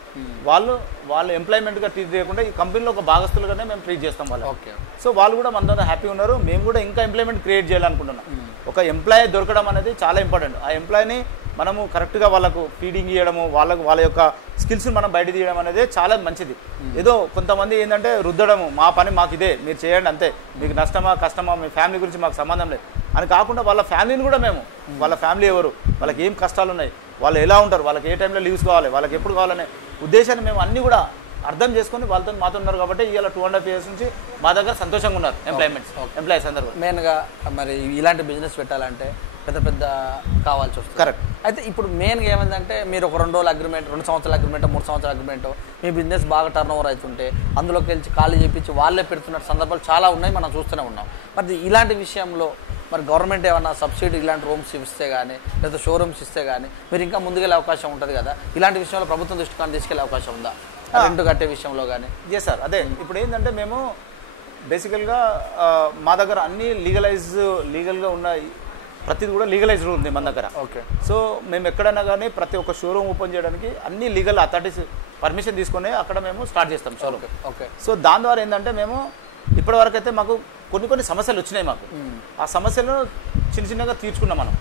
వాళ్ళు ఎంప్లాయ్మెంట్గా ట్రీట్ చేయకుండా ఈ కంపెనీలో ఒక భాగస్తులుగానే మేము ట్రీట్ చేస్తాం వాళ్ళు. ఓకే. సో వాళ్ళు కూడా మనతో హ్యాపీ ఉన్నారు, మేము కూడా ఇంకా ఎంప్లాయ్మెంట్ క్రియేట్ చేయాలనుకుంటున్నాం. ఒక ఎంప్లాయీ దొరకడం అనేది చాలా ఇంపార్టెంట్. ఆ ఎంప్లాయీని మనము కరెక్ట్గా వాళ్ళకు ఫీడింగ్ ఇవ్వడము, వాళ్ళ యొక్క స్కిల్స్ని మనం బయట తీయడం అనేది చాలా మంచిది. ఏదో కొంతమంది ఏంటంటే రుద్దడము, మా పని మాకు ఇదే, మీరు చేయండి అంతే, మీకు నష్టమా కష్టమా మీ ఫ్యామిలీ గురించి మాకు సంబంధం లేదు అని కాకుండా వాళ్ళ ఫ్యామిలీని కూడా మేము, వాళ్ళ ఫ్యామిలీ ఎవరు, వాళ్ళకి ఏం కష్టాలు ఉన్నాయి, వాళ్ళు ఎలా ఉంటారు, వాళ్ళకి ఏ టైంలో లీవ్స్ కావాలి, వాళ్ళకి ఎప్పుడు కావాలనే ఉద్దేశాన్ని మేము అన్నీ కూడా అర్థం చేసుకొని వాళ్ళతో మాతో ఉన్నారు. కాబట్టి ఇవాళ 2.5 years నుంచి మా దగ్గర సంతోషంగా ఉన్నారు ఎంప్లాయీస్ అందరూ. మెయిన్గా మరి ఇలాంటి బిజినెస్ పెట్టాలంటే పెద్ద కావాల్సి వస్తుంది. కరెక్ట్. అయితే ఇప్పుడు మెయిన్గా ఏమైందంటే మీరు ఒక 2 రోజుల అగ్రిమెంట్, 2 సంవత్సరాల అగ్రిమెంట్, 3 సంవత్సరాల అగ్రిమెంట్, మీ బిజినెస్ బాగా టర్న్ ఓవర్ అవుతుంటే అందులోకి వెళ్ళి ఖాళీ చేయించి వాళ్ళే పెడుతున్న సందర్భాలు చాలా ఉన్నాయి, మనం చూస్తూనే ఉన్నాం. మరి ఇలాంటి విషయంలో మరి గవర్నమెంట్ ఏమన్నా సబ్సిడీ ఇలాంటి రూమ్స్ ఇస్తే కానీ లేదా షోరూమ్స్ ఇస్తే కానీ మీరు ఇంకా ముందుకెళ్ళే అవకాశం ఉంటుంది కదా, ఇలాంటి విషయంలో ప్రభుత్వం దృష్టికి తీసుకెళ్లే అవకాశం ఉందా, రెంట్ కట్టే విషయంలో కానీ? ఎస్ సార్, అదే ఇప్పుడు ఏంటంటే మేము బేసికల్గా మా దగ్గర అన్ని లీగల్గా ఉన్నాయి, ప్రతిది కూడా లీగలైజ్ ఉంది మన దగ్గర. ఓకే. సో మేము ఎక్కడైనా కానీ ప్రతి ఒక్క షోరూమ్ ఓపెన్ చేయడానికి అన్ని లీగల్ అథారిటీస్ పర్మిషన్ తీసుకొని అక్కడ మేము స్టార్ట్ చేస్తాం షోరూమ్. ఓకే. సో దాని ద్వారా ఏంటంటే మేము ఇప్పటివరకు అయితే మాకు కొన్ని సమస్యలు వచ్చినాయి మాకు, ఆ సమస్యలను చిన్నగా తీర్చుకున్నాం మనం.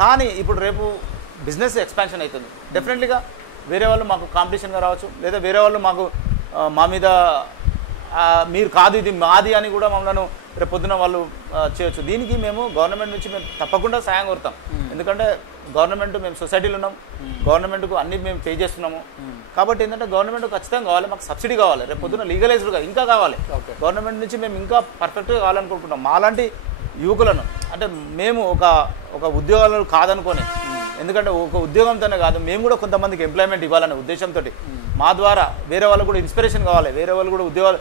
కానీ ఇప్పుడు రేపు బిజినెస్ ఎక్స్పాన్షన్ అవుతుంది, డెఫినెట్లీగా వేరే వాళ్ళు మాకు కాంపిటీషన్గా రావచ్చు, లేదా వేరే వాళ్ళు మాకు మా మీద మీరు కాదు ఇది మాది అని కూడా మమ్మల్ని రేపు పొద్దున వాళ్ళు చేయొచ్చు. దీనికి మేము గవర్నమెంట్ నుంచి మేము తప్పకుండా సాయం కోరుతాం. ఎందుకంటే గవర్నమెంట్, మేము సొసైటీలో ఉన్నాం, గవర్నమెంట్కు అన్ని మేము పే చేస్తున్నాము. కాబట్టి ఏంటంటే గవర్నమెంట్ ఖచ్చితంగా కావాలి, మాకు సబ్సిడీ కావాలి, రేపు పొద్దున లీగలైజ్డ్గా ఇంకా కావాలి. గవర్నమెంట్ నుంచి మేము ఇంకా పర్ఫెక్ట్గా కావాలనుకుంటున్నాం. మాలాంటి యువకులను అంటే మేము ఒక ఉద్యోగాలు కాదనుకొని, ఎందుకంటే ఒక ఉద్యోగంతోనే కాదు, మేము కూడా కొంతమందికి ఎంప్లాయ్మెంట్ ఇవ్వాలనే ఉద్దేశంతో మా ద్వారా వేరే వాళ్ళు కూడా ఇన్స్పిరేషన్ కావాలి, వేరే వాళ్ళు కూడా ఉద్యోగాలు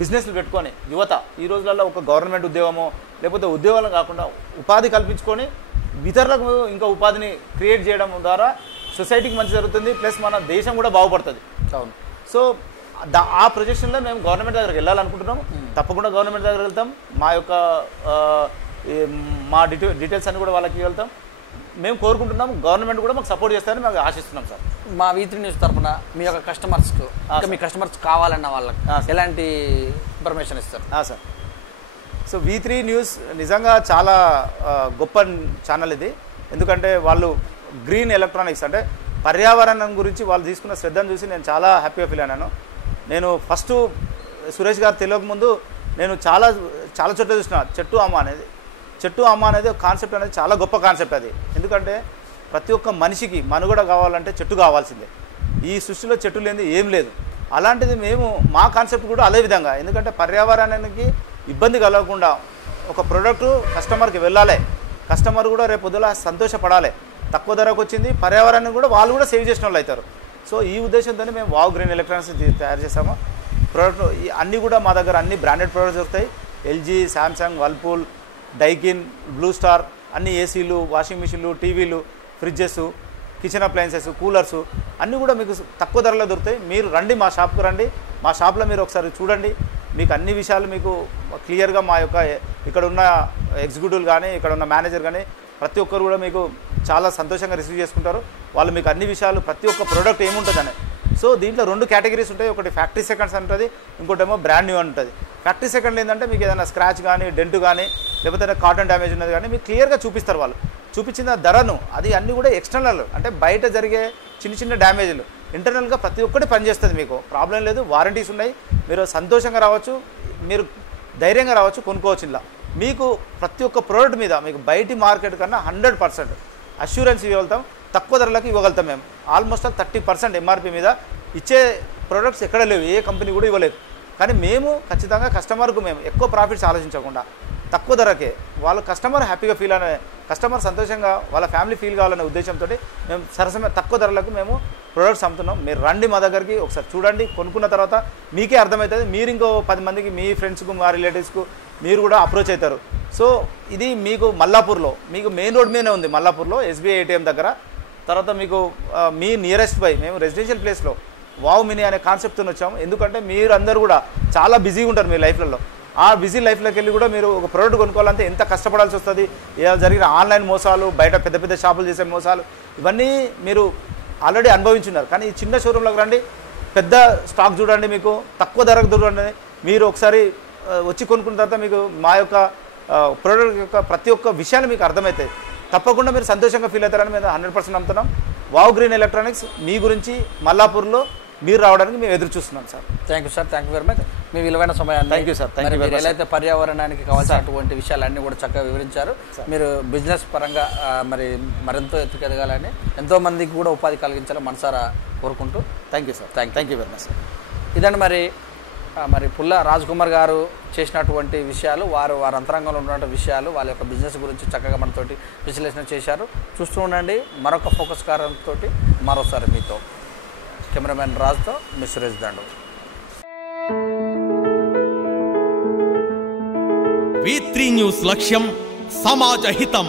బిజినెస్లు పెట్టుకొని యువత ఈ రోజులలో ఒక గవర్నమెంట్ ఉద్యోగమో లేకపోతే ఉద్యోగాలు కాకుండా ఉపాధి కల్పించుకొని ఇతరులకు ఇంకా ఉపాధిని క్రియేట్ చేయడం ద్వారా సొసైటీకి మంచి జరుగుతుంది, ప్లస్ మన దేశం కూడా బాగుపడుతుంది. అవును. సో ఆ ప్రొజెక్షన్లో మేము గవర్నమెంట్ దగ్గరికి వెళ్ళాలనుకుంటున్నాము. తప్పకుండా గవర్నమెంట్ దగ్గరికి వెళ్తాం, మా డీటెయిల్స్ అన్ని కూడా వాళ్ళకి వెళ్తాం. మేము కోరుకుంటున్నాము, గవర్నమెంట్ కూడా మాకు సపోర్ట్ చేస్తారని మేము ఆశిస్తున్నాం సార్. మా V3 న్యూస్ తరఫున మీ యొక్క కస్టమర్స్కు, మీ కస్టమర్స్ కావాలన్న వాళ్ళకి ఎలాంటి ఇన్ఫర్మేషన్ ఇస్తారు? సార్, సో V3 న్యూస్ నిజంగా చాలా గొప్ప ఛానల్ ఇది. ఎందుకంటే వాళ్ళు గ్రీన్ ఎలక్ట్రానిక్స్ అంటే పర్యావరణం గురించి వాళ్ళు తీసుకున్న శ్రద్ధను చూసి నేను చాలా హ్యాపీగా ఫీల్ అయినాను. నేను ఫస్ట్ సురేష్ గారు తెలియక ముందు నేను చాలా చోట్ల చూసిన చెట్టు అమ్మ అనేది ఒక కాన్సెప్ట్ అనేది చాలా గొప్ప కాన్సెప్ట్ అది. ఎందుకంటే ప్రతి ఒక్క మనిషికి మనుగడ కావాలంటే చెట్టు కావాల్సిందే, ఈ సృష్టిలో చెట్టు లేనిది ఏం లేదు. అలాంటిది మేము మా కాన్సెప్ట్ కూడా అదే విధంగా, ఎందుకంటే పర్యావరణానికి ఇబ్బంది కలగకుండా ఒక ప్రోడక్ట్ కస్టమర్కి వెళ్ళాలి, కస్టమర్ కూడా రేపు పొద్దున సంతోషపడాలి, తక్కువ ధరకు వచ్చింది, పర్యావరణాన్ని కూడా వాళ్ళు కూడా సేవ్ చేసిన వాళ్ళు అవుతారు. సో ఈ ఉద్దేశంతోనే మేము వావ్ గ్రీన్ ఎలక్ట్రానిక్స్ తయారు చేసాము. ప్రోడక్ట్ అన్నీ కూడా మా దగ్గర అన్ని బ్రాండెడ్ ప్రోడక్ట్స్ దొరుకుతాయి. LG, Samsung, Whirlpool, Daikin, blue star, అన్ని ఏసీలు, వాషింగ్ మిషన్లు, టీవీలు, ఫ్రిడ్జెస్, కిచెన్ అప్లయన్సెస్, కూలర్సు అన్నీ కూడా మీకు తక్కువ ధరలో దొరుకుతాయి. మీరు రండి, మా షాప్కి రండి, మా షాప్లో మీరు ఒకసారి చూడండి, మీకు అన్ని విషయాలు మీకు క్లియర్గా మా యొక్క ఇక్కడ ఉన్న ఎగ్జిక్యూటివ్లు కానీ ఇక్కడ ఉన్న మేనేజర్ కానీ ప్రతి ఒక్కరు కూడా మీకు చాలా సంతోషంగా రిసీవ్ చేసుకుంటారు. వాళ్ళు మీకు అన్ని విషయాలు ప్రతి ఒక్క ప్రోడక్ట్ ఏముంటుందని. సో దీంట్లో 2 కేటగిరీస్ ఉంటాయి, ఒకటి ఫ్యాక్టరీ సెకండ్స్ ఉంటుంది, ఇంకోటేమో బ్రాండ్ న్యూ ఉంటుంది. ఫ్యాక్టరీ సెకండ్ ఏంటంటే మీకు ఏదైనా స్క్రాచ్ కానీ డెంట్ కానీ లేకపోతే కాటన్ డ్యామేజ్ ఉన్నది కానీ మీకు క్లియర్గా చూపిస్తారు. వాళ్ళు చూపించిన ధరను అది అన్నీ కూడా ఎక్స్టర్నల్ అంటే బయట జరిగే చిన్న డ్యామేజ్లు, ఇంటర్నల్గా ప్రతి ఒక్కటి పనిచేస్తుంది, మీకు ప్రాబ్లం లేదు, వారంటీస్ ఉన్నాయి, మీరు సంతోషంగా రావచ్చు, మీరు ధైర్యంగా రావచ్చు, కొనుక్కోవచ్చు. ఇలా మీకు ప్రతి ఒక్క ప్రోడక్ట్ మీద మీకు బయటి మార్కెట్ కన్నా 100% అష్యూరెన్స్ ఇవ్వగలుగుతాం, తక్కువ ధరలకు ఇవ్వగలుగుతాం. మేము ఆల్మోస్ట్ 30% ఎంఆర్పి మీద ఇచ్చే ప్రోడక్ట్స్ ఎక్కడ లేవు, ఏ కంపెనీ కూడా ఇవ్వలేదు. కానీ మేము ఖచ్చితంగా కస్టమర్కు మేము ఎక్కువ ప్రాఫిట్స్ ఆలోచించకుండా తక్కువ ధరకే వాళ్ళు కస్టమర్ హ్యాపీగా ఫీల్ అనే, కస్టమర్ సంతోషంగా వాళ్ళ ఫ్యామిలీ ఫీల్ కావాలనే ఉద్దేశంతో మేము సరసమైన తక్కువ ధరలకు మేము ప్రోడక్ట్స్ అమ్ముతున్నాం. మీరు రండి మా దగ్గరికి, ఒకసారి చూడండి, కొనుక్కున్న తర్వాత మీకే అర్థమవుతుంది, మీరు ఇంకో 10 మందికి మీ ఫ్రెండ్స్కు మా రిలేటివ్స్కు మీరు కూడా అప్రోచ్ అవుతారు. సో ఇది మీకు మల్లాపూర్లో, మీకు మెయిన్ రోడ్ మీదనే ఉంది, మల్లాపూర్లో SBI ATM దగ్గర. తర్వాత మీకు మీ నియరెస్ట్ బై మేము రెసిడెన్షియల్ ప్లేస్లో వావ్ మినీ అనే కాన్సెప్ట్తో వచ్చాము. ఎందుకంటే మీరు అందరూ కూడా చాలా బిజీగా ఉంటారు మీ లైఫ్లలో. ఆ బిజీ లైఫ్లోకి వెళ్ళి కూడా మీరు ఒక ప్రోడక్ట్ కొనుక్కోవాలంటే ఎంత కష్టపడాల్సి వస్తుంది. ఇలా జరిగిన ఆన్లైన్ మోసాలు, బయట పెద్ద పెద్ద షాపులు చేసే మోసాలు, ఇవన్నీ మీరు ఆల్రెడీ అనుభవించున్నారు. కానీ ఈ చిన్న షోరూంలోకి రండి, పెద్ద స్టాక్ చూడండి, మీకు తక్కువ ధరకు చూడండి. మీరు ఒకసారి వచ్చి కొనుక్కున్న తర్వాత మీకు మా యొక్క ప్రోడక్ట్ యొక్క ప్రతి ఒక్క విషయాన్ని మీకు అర్థమవుతాయి. తప్పకుండా మీరు సంతోషంగా ఫీల్ అవుతారని మేము 100% నమ్ముతున్నాం. వావ్ గ్రీన్ ఎలక్ట్రానిక్స్ మీ గురించి మల్లాపూర్లో మీరు రావడానికి మేము ఎదురు చూస్తున్నాం sir. Thank you sir, thank you very much. మీ విలువైన సమయాన్ని thank you sir. Thank you very much. ఎలా అయితే పర్యావరణానికి కావాల్సినటువంటి విషయాలన్నీ కూడా చక్కగా వివరించారు. మీరు బిజినెస్ పరంగా మరింత ఎత్తుకెదగాలని, ఎంతో మందికి కూడా ఉపాధి కలిగించాలని మనసారా కోరుకుంటూ thank you sir. Thank you very much sir. ఇదండి మరి పుల్ల రాజ్ కుమార్ గారు చేసినటువంటి విషయాలు, వారి అంతరంగంలో ఉన్నటువంటి విషయాలు, వాళ్ళ యొక్క బిజినెస్ గురించి చక్కగా మనతోటి విశ్లేషణ చేశారు. చూస్తూ ఉండండి మరొక ఫోకస్ కారంతో మరోసారి మీతో. కెమెరామెన్ రాజ్తో మీ సురేష్ దండు. V3 న్యూస్ లక్ష్యం సమాజ హితం.